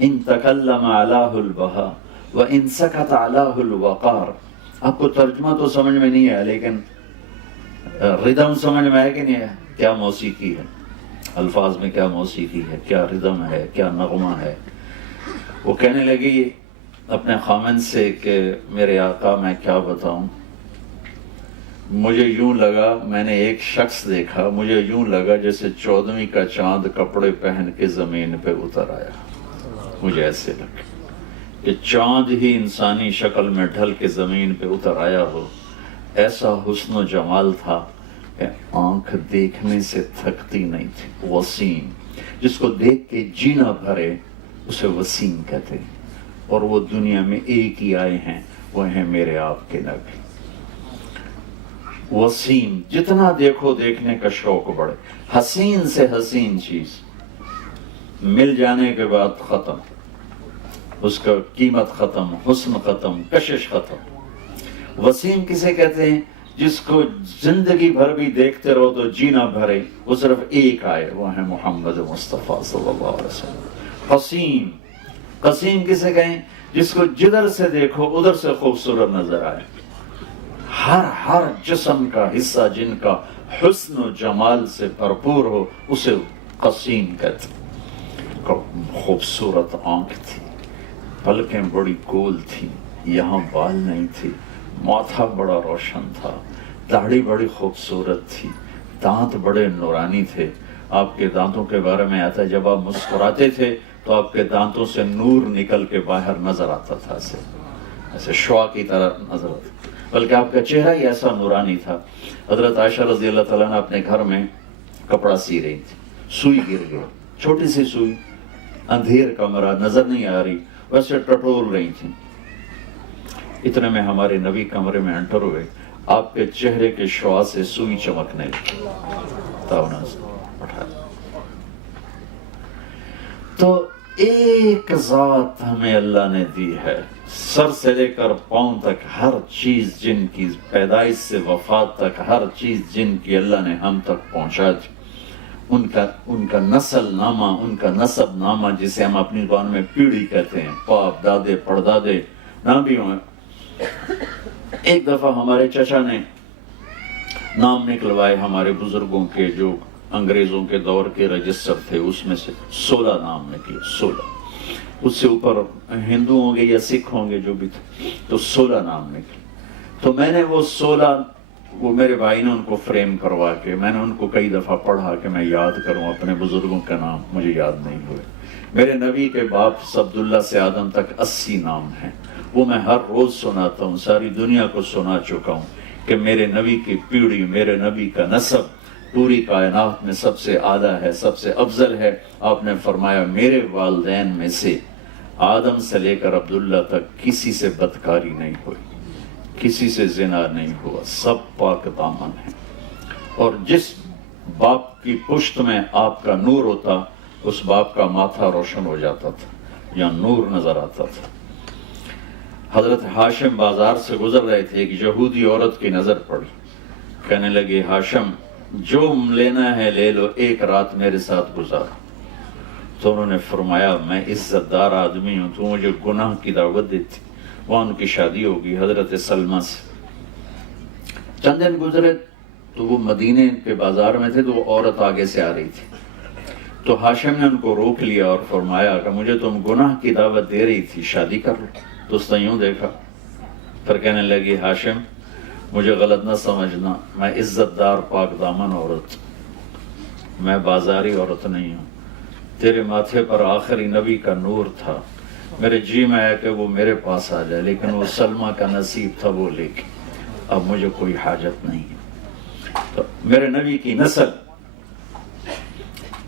إن تكلم علاه البهاء وإن سكت علاه الوقار. آپ کو ترجمہ تو سمجھ میں نہیں ہے، لیکن ردم سمجھ میں ہے کہ نہیں ہے؟ کیا موسیقی ہے، الفاظ میں کیا موسیقی ہے، کیا ردم ہے، کیا نغمہ ہے. وہ کہنے لگی اپنے خامن سے کہ میرے آقا میں کیا بتاؤں، مجھے یوں لگا، میں نے ایک شخص دیکھا، مجھے یوں لگا جیسے 14ویں کا چاند کپڑے پہن کے زمین پہ اتر آیا. مجھے ایسے لگا کہ چاند ہی انسانی شکل میں ڈھل کے زمین پہ اتر آیا ہو. ایسا حسن و جمال تھا کہ آنکھ دیکھنے سے تھکتی نہیں تھی. وسیم، جس کو دیکھ کے جینا بھرے اسے وسیم کہتے ہیں. اور وہ دنیا میں ایک ہی آئے ہیں، وہ ہیں میرے آپ کے نبی. وسیم، جتنا دیکھو دیکھنے کا شوق بڑھے. حسین سے حسین چیز مل جانے کے بعد ختم، اس کا قیمت ختم، حسن ختم، کشش ختم. وسیم کسے کہتے ہیں؟ جس کو زندگی بھر بھی دیکھتے رہو تو جینا بھرے، وہ صرف ایک آئے، وہ ہے محمد مصطفیٰ صلی اللہ علیہ وسلم. حسین، قسیم کسے کہیں؟ جس کو جدھر سے دیکھو ادھر سے خوبصورت نظر آئے. ہر جسم کا حصہ جن کا حسن و جمال سے بھرپور ہو اسے قسیم کہتے. خوبصورت آنکھ تھی، پلکیں بڑی گول تھی، یہاں بال نہیں تھی، ماتھا بڑا روشن تھا، داڑھی بڑی خوبصورت تھی، دانت بڑے نورانی تھے. آپ کے دانتوں کے بارے میں آتا ہے جب آپ مسکراتے تھے تو آپ کے دانتوں سے نور نکل کے باہر نظر آتا تھا، ایسے شعاع کی طرح نظر آتا. بلکہ آپ کا چہرہ ہی ایسا نورانی تھا. حضرت عائشہ رضی اللہ تعالیٰ نے اپنے گھر میں کپڑا سی رہی تھی، سوئی گر گئی، چھوٹی سی سوئی، اندھیر کمرہ، نظر نہیں آ رہی، ویسے ٹٹول رہی تھی. اتنے میں ہمارے نبی کمرے میں انٹر ہوئے. آپ کے چہرے کے شعاع سے سوئی چمکنے لگی. تو ایک ذات ہمیں اللہ نے دی ہے، سر سے لے کر پاؤں تک ہر چیز جن کی پیدائش سے وفات تک ہر چیز جن کی اللہ نے ہم تک پہنچا دی. ان کا نسل نامہ، ان کا نسب نامہ جسے ہم اپنی زبان میں پیڑھی کہتے ہیں، باپ دادے پردادے نہ بھی ہوں. ایک دفعہ ہمارے چچا نے نام نکلوائے ہمارے بزرگوں کے جو انگریزوں کے دور کے رجسٹر تھے، اس میں سے 16 نام نکلے. 16، اس سے اوپر ہندو ہوں گے یا سکھ ہوں گے جو بھی تھے، تو 16 نام نکلے. تو میں نے وہ 16، وہ میرے بھائی نے ان کو فریم کروا کے، میں نے ان کو کئی دفعہ پڑھا کہ میں یاد کروں اپنے بزرگوں کا نام، مجھے یاد نہیں ہوئے. میرے نبی کے باپ عبداللہ سے آدم تک 80 نام ہیں. وہ میں ہر روز سناتا ہوں، ساری دنیا کو سنا چکا ہوں کہ میرے نبی کی پیڑھی، میرے نبی کا نسب پوری کائنات میں سب سے اعلیٰ ہے، سب سے افضل ہے. آپ نے فرمایا میرے والدین میں سے آدم سے لے کر عبداللہ تک کسی سے بدکاری نہیں ہوئی، کسی سے زنا نہیں ہوا، سب پاک دامن ہیں. اور جس باپ کی پشت میں آپ کا نور ہوتا اس باپ کا ماتھا روشن ہو جاتا تھا یا نور نظر آتا تھا. حضرت ہاشم بازار سے گزر رہے تھے، ایک یہودی عورت کی نظر پڑی. کہنے لگے ہاشم جو لینا ہے لے لو، ایک رات میرے ساتھ گزار. تو انہوں نے فرمایا میں عزت دار آدمی ہوں، تو مجھے گناہ کی دعوت دیتی. وہاں ان کی شادی ہوگی حضرت سلمہ سے. چند دن گزرے تو وہ مدینے کے بازار میں تھے، تو وہ عورت آگے سے آ رہی تھی. تو ہاشم نے ان کو روک لیا اور فرمایا کہ مجھے تم گناہ کی دعوت دے رہی تھی، شادی کر لو. تو اس نے یوں دیکھا، پھر کہنے لگی ہاشم مجھے غلط نہ سمجھنا، میں عزت دار پاک دامن عورت، میں بازاری عورت نہیں ہوں. تیرے ماتھے پر آخری نبی کا نور تھا، میرے جی میں ہے کہ وہ میرے پاس آ جائے، لیکن وہ سلمہ کا نصیب تھا وہ لے کے، اب مجھے کوئی حاجت نہیں ہے. تو میرے نبی کی نسل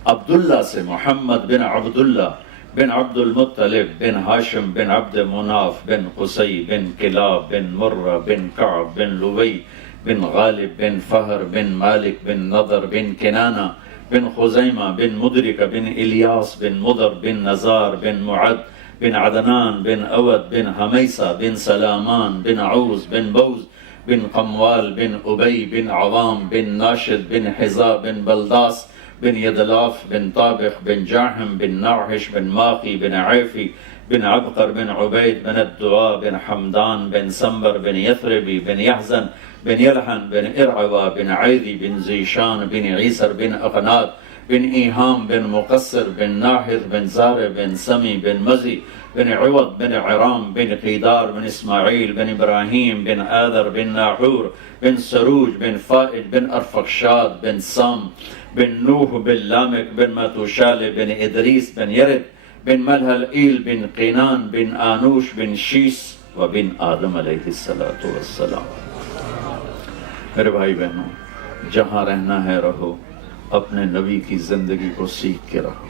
عبداللہ سے، محمد بن عبداللہ بن عبد المطلب بن ہاشم بن عبد مناف بن قصی بن کلاب بن مرہ بن کعب بن لوی بن غالب بن فہر بن مالک بن نضر بن کنانہ بن خزیمہ بن مدرک بن الیاس بن مضر بن نزار بن معد بن عدنان بن اود بن حمیسہ بن سلامان بن عوز بن بوز بن قموال بن ابی بن عوام بن ناشد بن حزا بن بلداس بن يدلاف بن طابخ بن جاحم بن ناحش بن ماقي بن عيفي بن عبقر بن عبيد بن الدعاء بن حمدان بن سنبر بن يثربي بن يحزن بن يلحن بن إرعوى بن عيدي بن زيشان بن عيسر بن أقناد بن إيهام بن مقصر بن ناحر بن زار بن سمي بن مزي بن عوض بن عرام بن قيدار بن إسماعيل بن إبراهيم بن آذر بن ناحور بن سروج بن فائد بن أرفخشاد بن سام بن نوح بن لامك بن ماتوشال بن إدريس بن يرد بن ملهلئيل بن قينان بن آنوش بن شيس وبن آدم علیہ الصلوۃ والسلام۔ میرے بھائی بہنوں، جہاں رہنا ہے رہو، اپنے نبی کی زندگی کو سیکھ کے رہو۔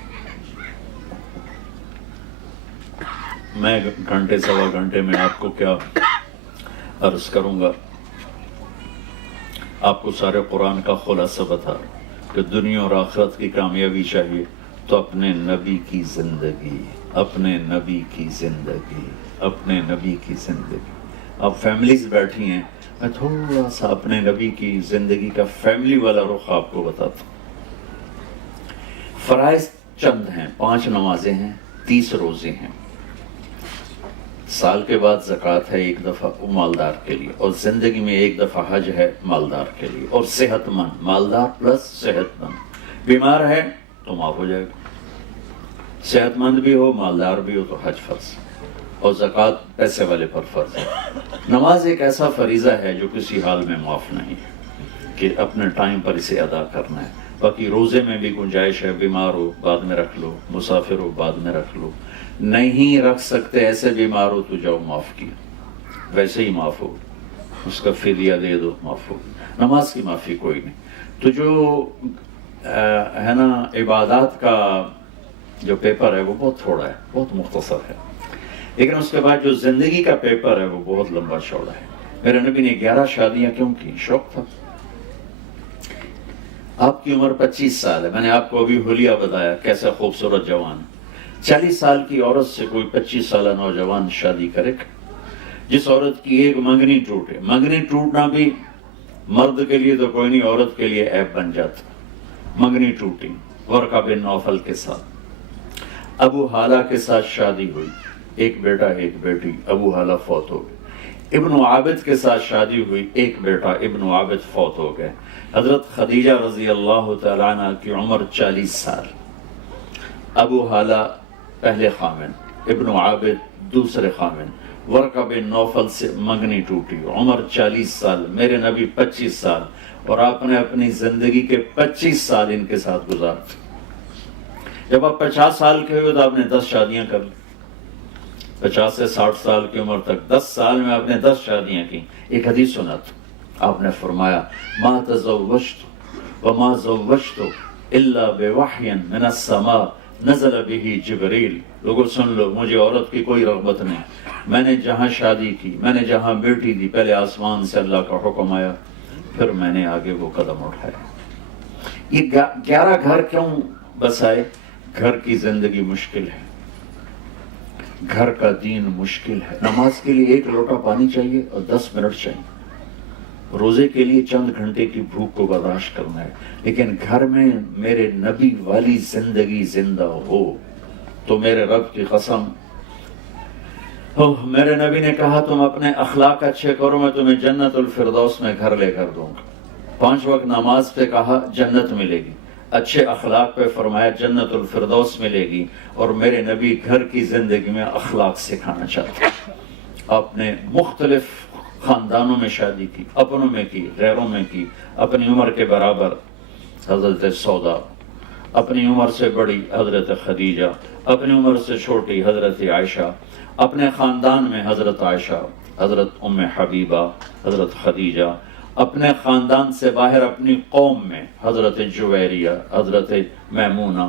میں گھنٹے سوا گھنٹے میں آپ کو کیا عرض کروں گا، آپ کو سارے قرآن کا خلاصہ بتا رہا ہوں کہ دنیا اور آخرت کی کامیابی چاہیے تو اپنے نبی کی زندگی، اپنے نبی کی زندگی، اپنے نبی کی زندگی۔ اب فیملیز بیٹھی ہیں، میں تھوڑا سا اپنے نبی کی زندگی کا فیملی والا رخ آپ کو بتاتا ہوں۔ فرائض چند ہیں، 5 نمازیں ہیں، 30 روزے ہیں، سال کے بعد زکوٰۃ ہے 1 دفعہ وہ مالدار کے لیے، اور زندگی میں 1 دفعہ حج ہے مالدار کے لیے، اور صحت مند، مالدار پلس صحت مند۔ بیمار ہے تو معاف ہو جائے گا، صحت مند بھی ہو مالدار بھی ہو تو حج فرض، اور زکوٰۃ پیسے والے پر فرض ہے۔ نماز ایک ایسا فریضہ ہے جو کسی حال میں معاف نہیں ہے کہ اپنے ٹائم پر اسے ادا کرنا ہے۔ باقی روزے میں بھی گنجائش ہے، بیمار ہو بعد میں رکھ لو، مسافر ہو بعد میں رکھ لو، نہیں رکھ سکتے ایسے بیمار ہو تو جاؤ معاف کیا، ویسے ہی معاف ہو، اس کا فدیہ دے دو معاف ہو، نماز کی معافی کوئی نہیں۔ تو جو ہے نا عبادات کا جو پیپر ہے وہ بہت تھوڑا ہے، بہت مختصر ہے، لیکن اس کے بعد جو زندگی کا پیپر ہے وہ بہت لمبا چوڑا ہے۔ میرے نبی نے 11 شادیاں کیوں کی؟ شوق تھا۔ آپ کی عمر 25 سال ہے، میں نے آپ کو ابھی حلیہ بتایا کیسا خوبصورت جوان۔ 40 سال کی عورت سے کوئی 25 سالہ نوجوان شادی کرے گا؟ جس عورت کی ایک منگنی ٹوٹے، منگنی ٹوٹنا بھی مرد کے لیے تو کوئی نہیں، عورت کے لیے عیب بن جاتا۔ منگنی ٹوٹی ورقہ بن نوفل کے ساتھ، ابو حالہ کے ساتھ شادی ہوئی، ایک بیٹا ایک بیٹی، ابو حالہ فوت ہو گئے۔ ابن عابد کے ساتھ شادی ہوئی، ایک بیٹا ابن عابد فوت ہو گئے۔ حضرت خدیجہ رضی اللہ تعالیٰ عنہ کی عمر 40 سال، ابو حالہ پہلے خامن، ابن عابد دوسرے خامن، ورقہ بن نوفل سے منگنی ٹوٹی، عمر 40 سال، میرے نبی 25 سال، اور آپ نے اپنی زندگی کے 25 سال ان کے ساتھ گزار دی۔ جب آپ 50 سال کے ہوئے تو آپ نے 10 شادیاں کر لی، 50 سے 60 سال کی عمر تک 10 سال میں آپ نے 10 شادیاں کی۔ ایک حدیث سنا تھا، آپ نے فرمایا ما تزوجت وما زوجت الا بوحی من السماء نزل به جبریل۔ لوگوں سن لو، مجھے عورت کی کوئی رغبت نہیں، میں نے جہاں شادی کی، میں نے جہاں بیٹی دی، پہلے آسمان سے اللہ کا حکم آیا، پھر میں نے آگے وہ قدم اٹھایا۔ یہ 11 گھر کیوں بسائے؟ گھر کی زندگی مشکل ہے، گھر کا دین مشکل ہے۔ نماز کے لیے 1 لوٹا پانی چاہیے اور 10 منٹ چاہیے، روزے کے لیے چند گھنٹے کی بھوک کو برداشت کرنا ہے، لیکن گھر میں میرے نبی والی زندگی زندہ ہو تو میرے رب کی قسم، میرے نبی نے کہا تم اپنے اخلاق اچھے کرو میں تمہیں جنت الفردوس میں گھر لے کر دوں گا۔ 5 وقت نماز پہ کہا جنت ملے گی، اچھے اخلاق پہ فرمایا جنت الفردوس ملے گی، اور میرے نبی گھر کی زندگی میں اخلاق سکھانا چاہتے ہیں۔ آپ نے مختلف خاندانوں میں شادی کی، اپنوں میں کی، غیروں میں کی، اپنی عمر کے برابر حضرت سودا، اپنی عمر سے بڑی حضرت خدیجہ، اپنی عمر سے چھوٹی حضرت عائشہ، اپنے خاندان میں حضرت عائشہ، حضرت ام حبیبہ، حضرت خدیجہ، اپنے خاندان سے باہر اپنی قوم میں حضرت جویریہ، حضرت میمونہ،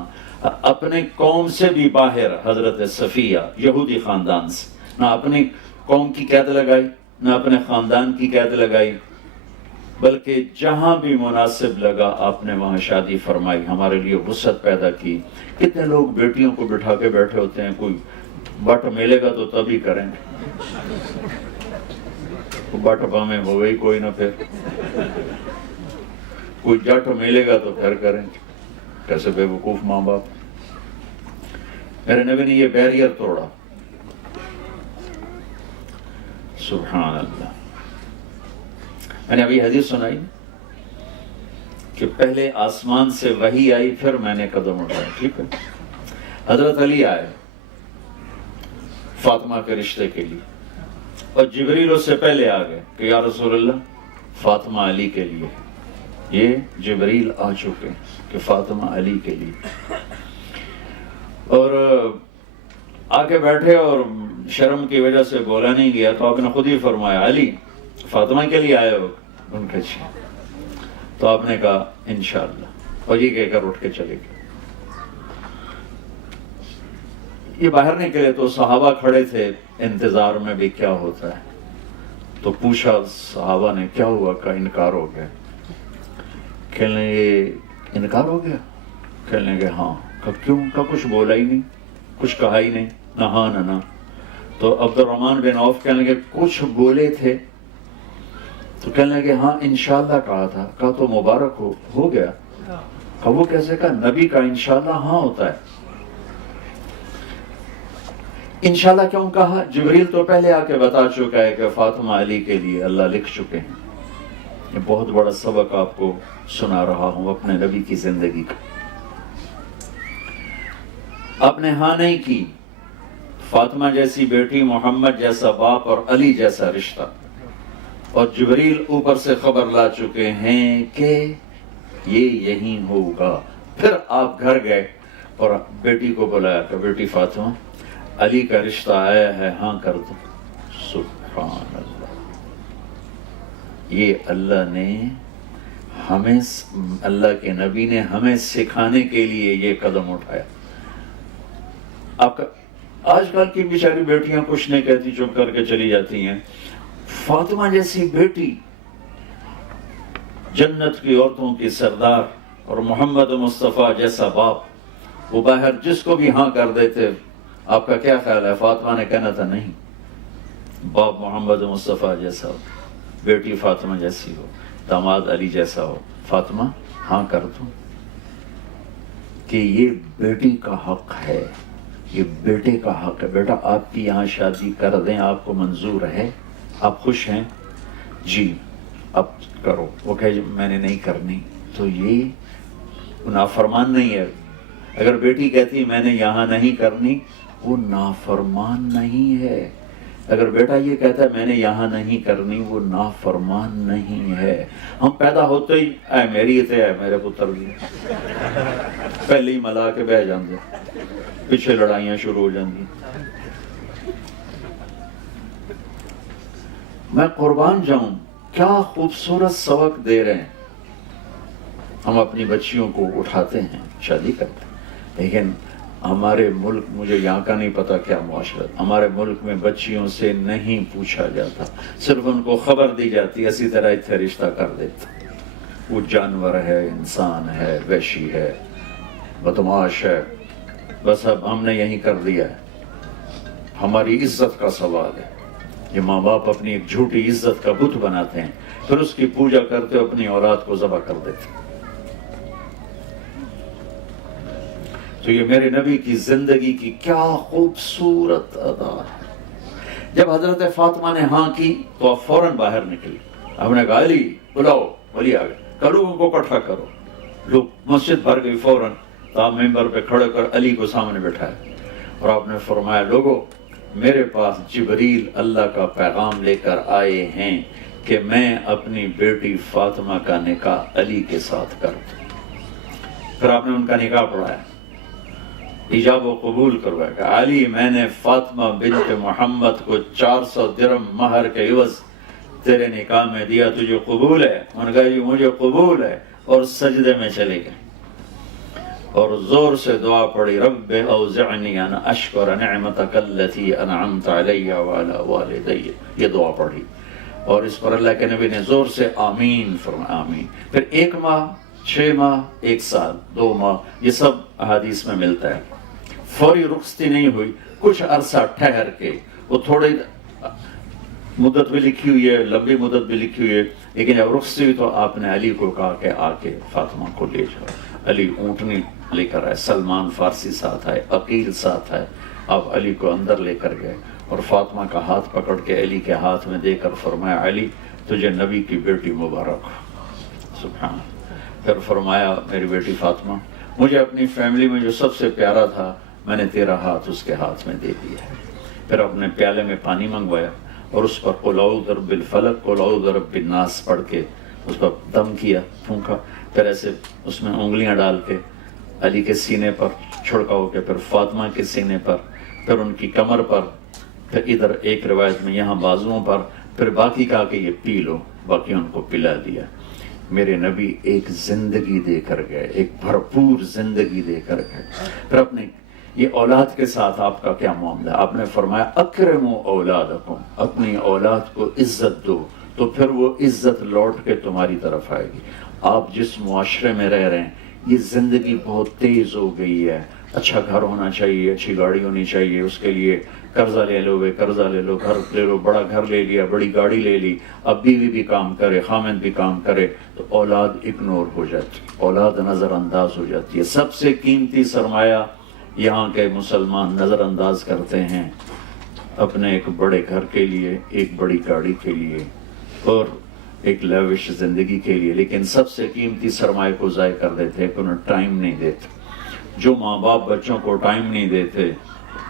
اپنے قوم سے بھی باہر حضرت صفیہ، یہودی خاندان سے، نہ اپنی قوم کی قید لگائی نہ اپنے خاندان کی قید لگائی، بلکہ جہاں بھی مناسب لگا آپ نے وہاں شادی فرمائی، ہمارے لیے وسعت پیدا کی۔ کتنے لوگ بیٹیوں کو بٹھا کے بیٹھے ہوتے ہیں، کوئی بٹ ملے گا تو تبھی کریں گے، باٹپا میں ہو گئی کوئی نہ، پھر کوئی جٹ ملے گا تو پھر کریں. کیسے بے وقوف ماں باپ. میرے نبی نے یہ بیریئر توڑا. سبحان اللہ. میں نے ابھی حدیث سنائی کہ پہلے آسمان سے وحی آئی، پھر میں نے قدم اٹھایا. ٹھیک ہے. حضرت علی آئے فاطمہ کے رشتے کے لیے، اور جبریل اس سے پہلے آ گئے کہ یا رسول اللہ فاطمہ علی کے لیے. یہ جبریل آ چکے کہ فاطمہ علی کے لیے. اور آ کے بیٹھے اور شرم کی وجہ سے بولا نہیں گیا، تو آپ نے خود ہی فرمایا علی فاطمہ کے لیے آئے ہو؟ ان کے جی. تو آپ نے کہا انشاءاللہ، اور یہ کہہ کر اٹھ کے چلے گئے. یہ باہر نکلے تو صحابہ کھڑے تھے انتظار میں بھی کیا ہوتا ہے. تو پوچھا صحابہ نے کیا ہوا؟ کا انکار ہو گیا. کہنے لگے انکار ہو گیا؟ کہنے لگے ہاں. کہ کیوں؟ کا کچھ بولا ہی نہیں، کچھ کہا ہی نہیں، نہ ہاں نہ نہ. تو عبد الرحمن بن عوف کہنے لگے کچھ بولے تھے؟ تو کہنے لگے ہاں انشاءاللہ کہا تھا. کہا تو مبارک ہو گیا. کہا وہ کیسے؟ کہا نبی کا انشاءاللہ ہاں ہوتا ہے. انشاءاللہ کیوں کہا؟ جبریل تو پہلے آ کے بتا چکا ہے کہ فاطمہ علی کے لیے اللہ لکھ چکے ہیں. یہ بہت بڑا سبق آپ کو سنا رہا ہوں اپنے نبی کی زندگی کا. آپ نے ہاں نہیں کی. فاطمہ جیسی بیٹی، محمد جیسا باپ اور علی جیسا رشتہ، اور جبریل اوپر سے خبر لا چکے ہیں کہ یہ یہی ہوگا. پھر آپ گھر گئے اور بیٹی کو بلایا کہ بیٹی فاطمہ علی کا رشتہ آیا ہے، ہاں کر دو. سبحان اللہ. یہ اللہ نے ہمیں، اللہ کے نبی نے ہمیں سکھانے کے لیے یہ قدم اٹھایا. آپ کا آج کل کی بیچاری بیٹیاں کچھ نہیں کہتی، چپ کر کے چلی جاتی ہیں. فاطمہ جیسی بیٹی، جنت کی عورتوں کی سردار، اور محمد مصطفیٰ جیسا باپ، وہ باہر جس کو بھی ہاں کر دیتے. آپ کا کیا خیال ہے؟ فاطمہ نے کہنا تھا نہیں، باپ محمد مصطفیٰ جیسا ہو، بیٹی فاطمہ جیسی ہو، داماد علی جیسا ہو. فاطمہ ہاں کر دو کہ یہ بیٹی کا حق ہے، یہ بیٹے کا حق ہے. بیٹا آپ کی یہاں شادی کر دیں، آپ کو منظور ہے؟ آپ خوش ہیں؟ جی اب کرو. وہ کہے میں نے نہیں کرنی. تو یہ نافرمان نہیں ہے. اگر بیٹی کہتی میں نے یہاں نہیں کرنی، وہ نافرمان نہیں ہے. اگر بیٹا یہ کہتا ہے میں نے یہاں نہیں کرنی، وہ نافرمان نہیں ہے. ہم پیدا ہوتے ہی اے میری تے اے میرے پتر بھی پہلے ہی ملا کے بہ جاندے، پیچھے لڑائیاں شروع ہو جاندی. میں قربان جاؤں، کیا خوبصورت سبق دے رہے ہیں. ہم اپنی بچیوں کو اٹھاتے ہیں، شادی کرتے ہیں، لیکن ہمارے ملک، مجھے یہاں کا نہیں پتا کیا معاشرت، ہمارے ملک میں بچیوں سے نہیں پوچھا جاتا، صرف ان کو خبر دی جاتی اسی طرح اتنے رشتہ کر دیتا. وہ جانور ہے، انسان ہے، وحشی ہے، بدماش ہے، بس اب ہم نے یہی کر دیا ہے. ہماری عزت کا سوال ہے. یہ ماں باپ اپنی ایک جھوٹی عزت کا بت بناتے ہیں، پھر اس کی پوجا کرتے اپنی اولاد کو ذبح کر دیتے. تو یہ میرے نبی کی زندگی کی کیا خوبصورت ادا ہے. جب حضرت فاطمہ نے ہاں کی تو آپ فوراً باہر نکلی. ہم نے کہا علی بلاؤ. علی آ گئے. لوگوں کو اکٹھا کرو. لوگ مسجد بھر گئی. فوراً آپ ممبر پہ کھڑے کر علی کو سامنے بٹھایا اور آپ نے فرمایا لوگوں میرے پاس جبریل اللہ کا پیغام لے کر آئے ہیں کہ میں اپنی بیٹی فاطمہ کا نکاح علی کے ساتھ کر دوں. پھر آپ نے ان کا نکاح پڑھایا، ایجاب و قبول کروایا کہ علی میں نے فاطمہ بنت محمد کو 400 درہم مہر کے عوض تیرے نکاح میں دیا، تجھے قبول ہے؟ انہوں نے کہا جی مجھے قبول ہے. اور سجدے میں چلے گئے اور زور سے دعا پڑھی رب اوزعنی ان اشکر نعمتک التی انعمت علی وعلی والدی. یہ دعا پڑھی اور اس پر اللہ کے نبی نے زور سے آمین فرمایا. آمین. پھر 1 ماہ، 6 ماہ، 1 سال، 2 ماہ، یہ سب احادیث میں ملتا ہے. فوری رخصتی نہیں ہوئی، کچھ عرصہ ٹھہر کے وہ تھوڑے مدت بھی لکھی ہوئی ہے، لمبی مدت بھی لکھی ہوئی ہے، لیکن جب رخصتی ہوئی تو آپ نے علی کو کہا کہ آ کے فاطمہ کو لے جاؤ۔ علی اونٹنی لے کر آئے، سلمان فارسی ساتھ آئے، عقیل ساتھ آئے، آپ علی کو اندر لے کر گئے اور فاطمہ کا ہاتھ پکڑ کے علی کے ہاتھ میں دے کر فرمایا علی تجھے نبی کی بیٹی مبارک ہو۔ سبحان۔ پھر فرمایا میری بیٹی فاطمہ مجھے اپنی فیملی میں جو سب سے پیارا تھا میں نے تیرا ہاتھ اس کے ہاتھ میں دے دیا ہے۔ پھر اپنے پیالے میں پانی منگوایا اور اس پر قل اعوذ برب الفلق قل اعوذ برب الناس پڑھ کے اس پر دم کیا، پھونکا، پھر ایسے اس میں انگلیاں ڈال کے علی کے سینے پر چھڑکاؤ کے، پھر فاطمہ کے سینے پر، پھر ان کی کمر پر، پھر ادھر ایک روایت میں یہاں بازوؤں پر، پھر باقی کہا کہ یہ پی لو، باقی ان کو پلا دیا۔ میرے نبی ایک زندگی دے کر گئے، ایک بھرپور زندگی دے کر گئے۔ پھر اپنے یہ اولاد کے ساتھ آپ کا کیا معاملہ؟ آپ نے فرمایا اکرموا اولادکم، اپنی اولاد کو عزت دو تو پھر وہ عزت لوٹ کے تمہاری طرف آئے گی۔ آپ جس معاشرے میں رہ رہے ہیں یہ زندگی بہت تیز ہو گئی ہے، اچھا گھر ہونا چاہیے، اچھی گاڑی ہونی چاہیے، اس کے لیے قرضہ لے لو، قرضہ لے لو، گھر لے لو، بڑا گھر لے لیا، بڑی گاڑی لے لی، اب بیوی بھی کام کرے، خامند بھی کام کرے تو اولاد اگنور ہو جاتی، اولاد نظر انداز ہو جاتی ہے۔ سب سے قیمتی سرمایہ یہاں کے مسلمان نظر انداز کرتے ہیں اپنے ایک بڑے گھر کے لیے، ایک بڑی گاڑی کے لیے اور ایک لیوش زندگی کے لیے، لیکن سب سے قیمتی سرمایہ کو ضائع کر دیتے کہ انہیں ٹائم نہیں دیتے۔ جو ماں باپ بچوں کو ٹائم نہیں دیتے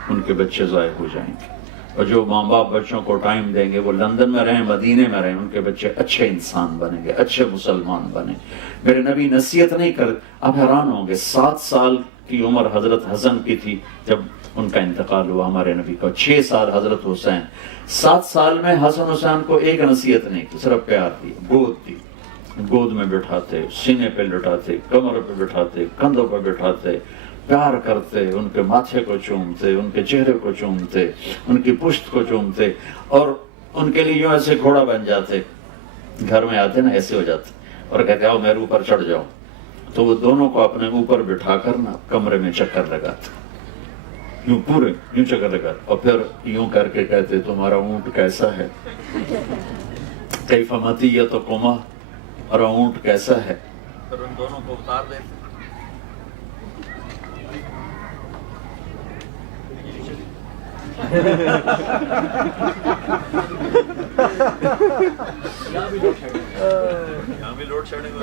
ان کے بچے ضائع ہو جائیں گے، اور جو ماں باپ بچوں کو ٹائم دیں گے وہ لندن میں رہیں، مدینے میں رہیں، ان کے بچے اچھے انسان بنیں گے، اچھے مسلمان بنیں۔ میرے نبی نصیحت نہیں کر، آپ حیران ہوں گے 7 سال کی عمر حضرت حسن کی تھی جب ان کا انتقال ہوا ہمارے نبی کا، 6 سال حضرت حسین، 7 سال میں حسن حسین کو ایک نصیحت نہیں کی، صرف پیار دی، گود دی، گود میں بٹھاتے، سینے پہ لٹاتے، کمر پہ بٹھاتے، کندھوں پہ بٹھاتے، پیار کرتے، ان کے ماتھے کو چومتے، ان کے چہرے کو چومتے، ان کی پشت کو چومتے، اور ان کے لیے یوں ایسے گھوڑا بن جاتے، گھر میں آتے نا ایسے ہو جاتے اور کہتے آؤ میرے اوپر چڑھ جاؤ، تو وہ دونوں کو اپنے اوپر بٹھا کر نا کمرے میں چکر لگاتے، یوں پورے یوں چکر لگاتے، اور پھر یوں کر کے کہتے تمہارا اونٹ کیسا ہے، کیف مطیتکما، اور اونٹ کیسا ہے، پھر ان دونوں کو اتار دیتے۔ یہاں بھی لوڈ شیڈنگ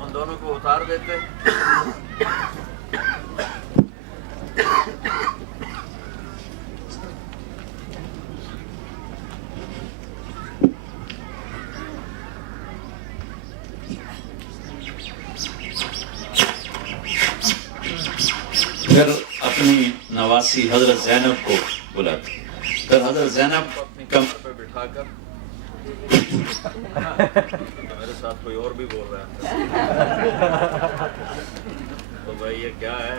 ان دونوں کو اتار دیتے۔ پھر اپنی نواسی حضرت زینب کو بلاتے، پھر حضرت زینب کو اپنی کمر پہ بٹھا کر، میرے ساتھ کوئی اور بھی بول رہا ہے تو بھائی یہ کیا ہے؟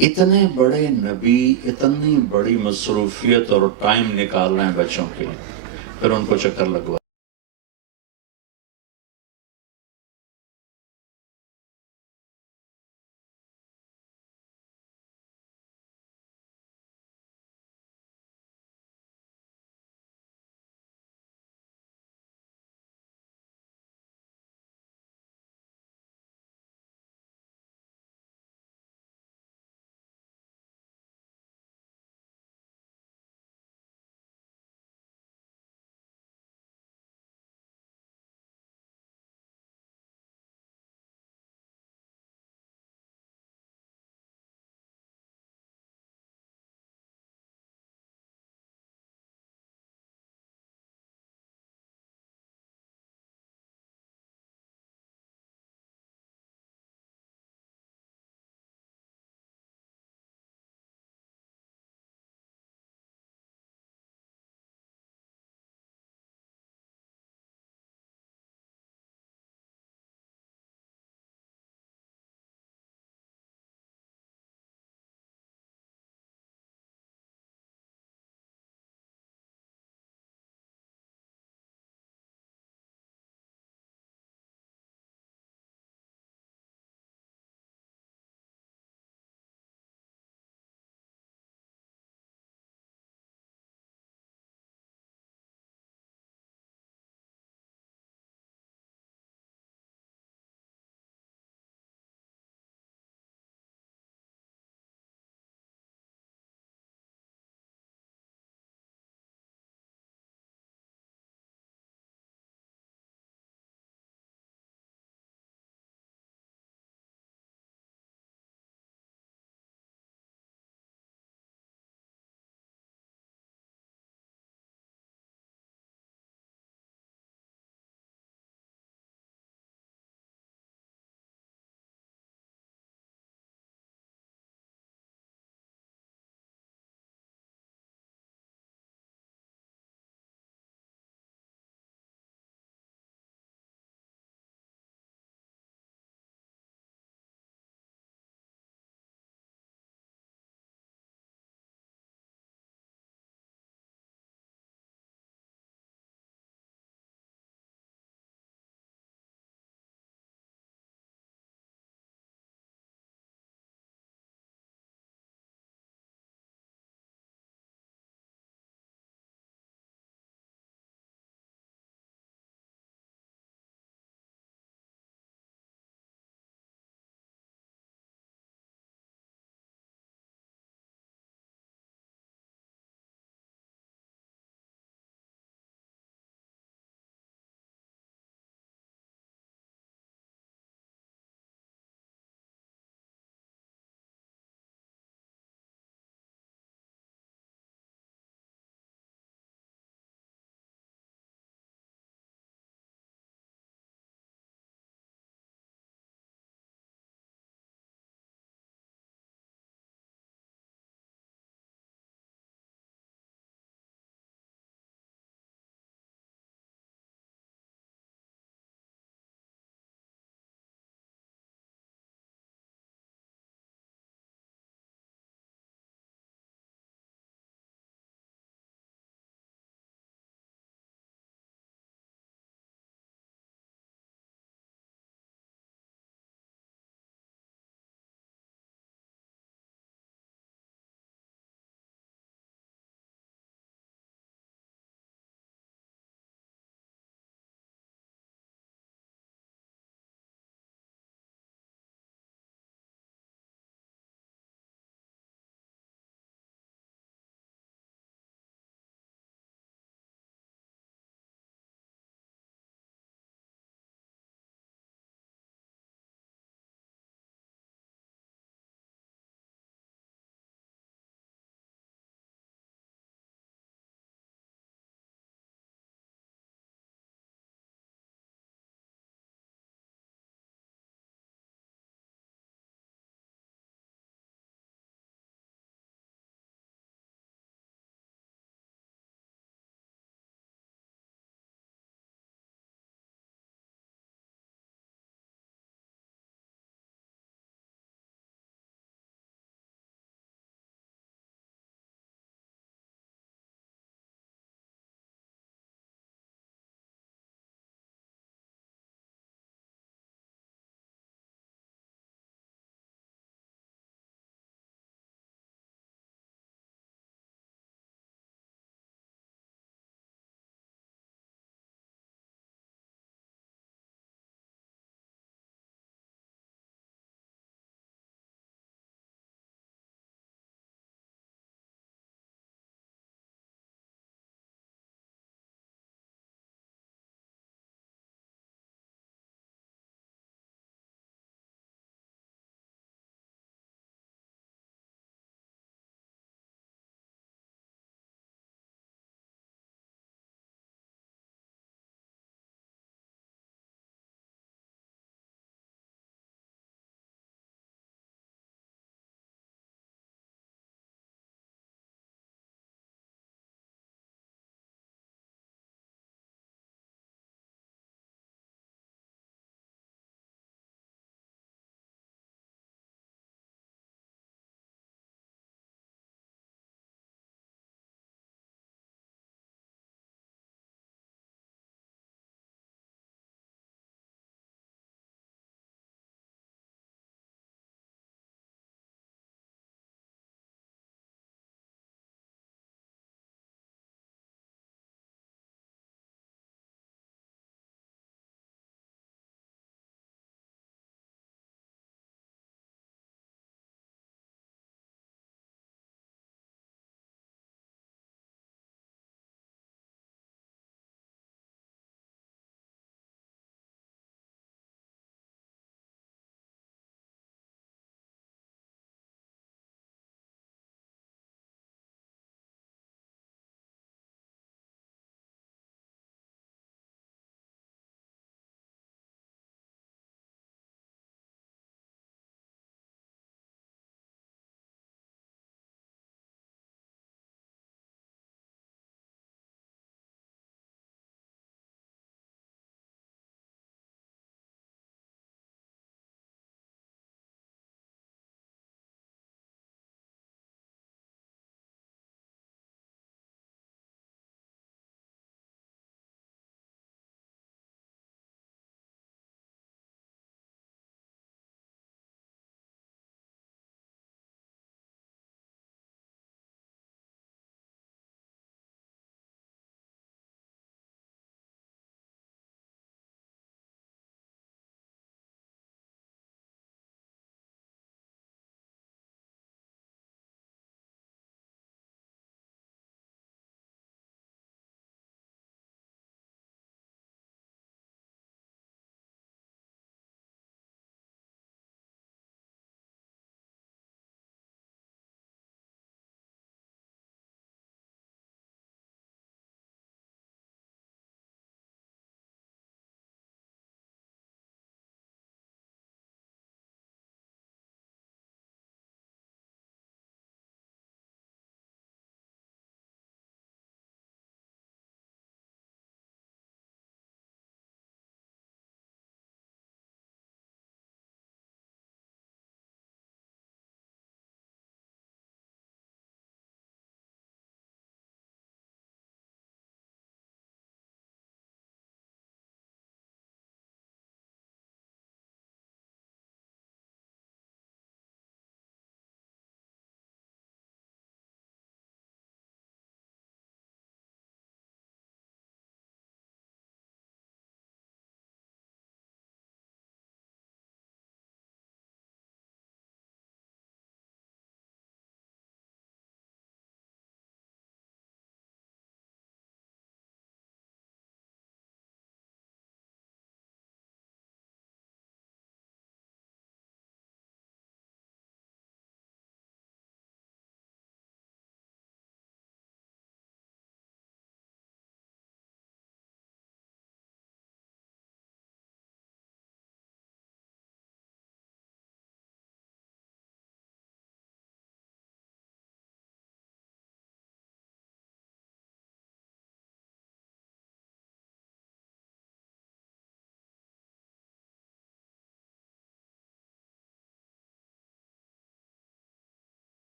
اتنے بڑے نبی اتنی بڑی مصروفیت اور ٹائم نکال رہے ہیں بچوں کے لیے، پھر ان کو چکر لگوا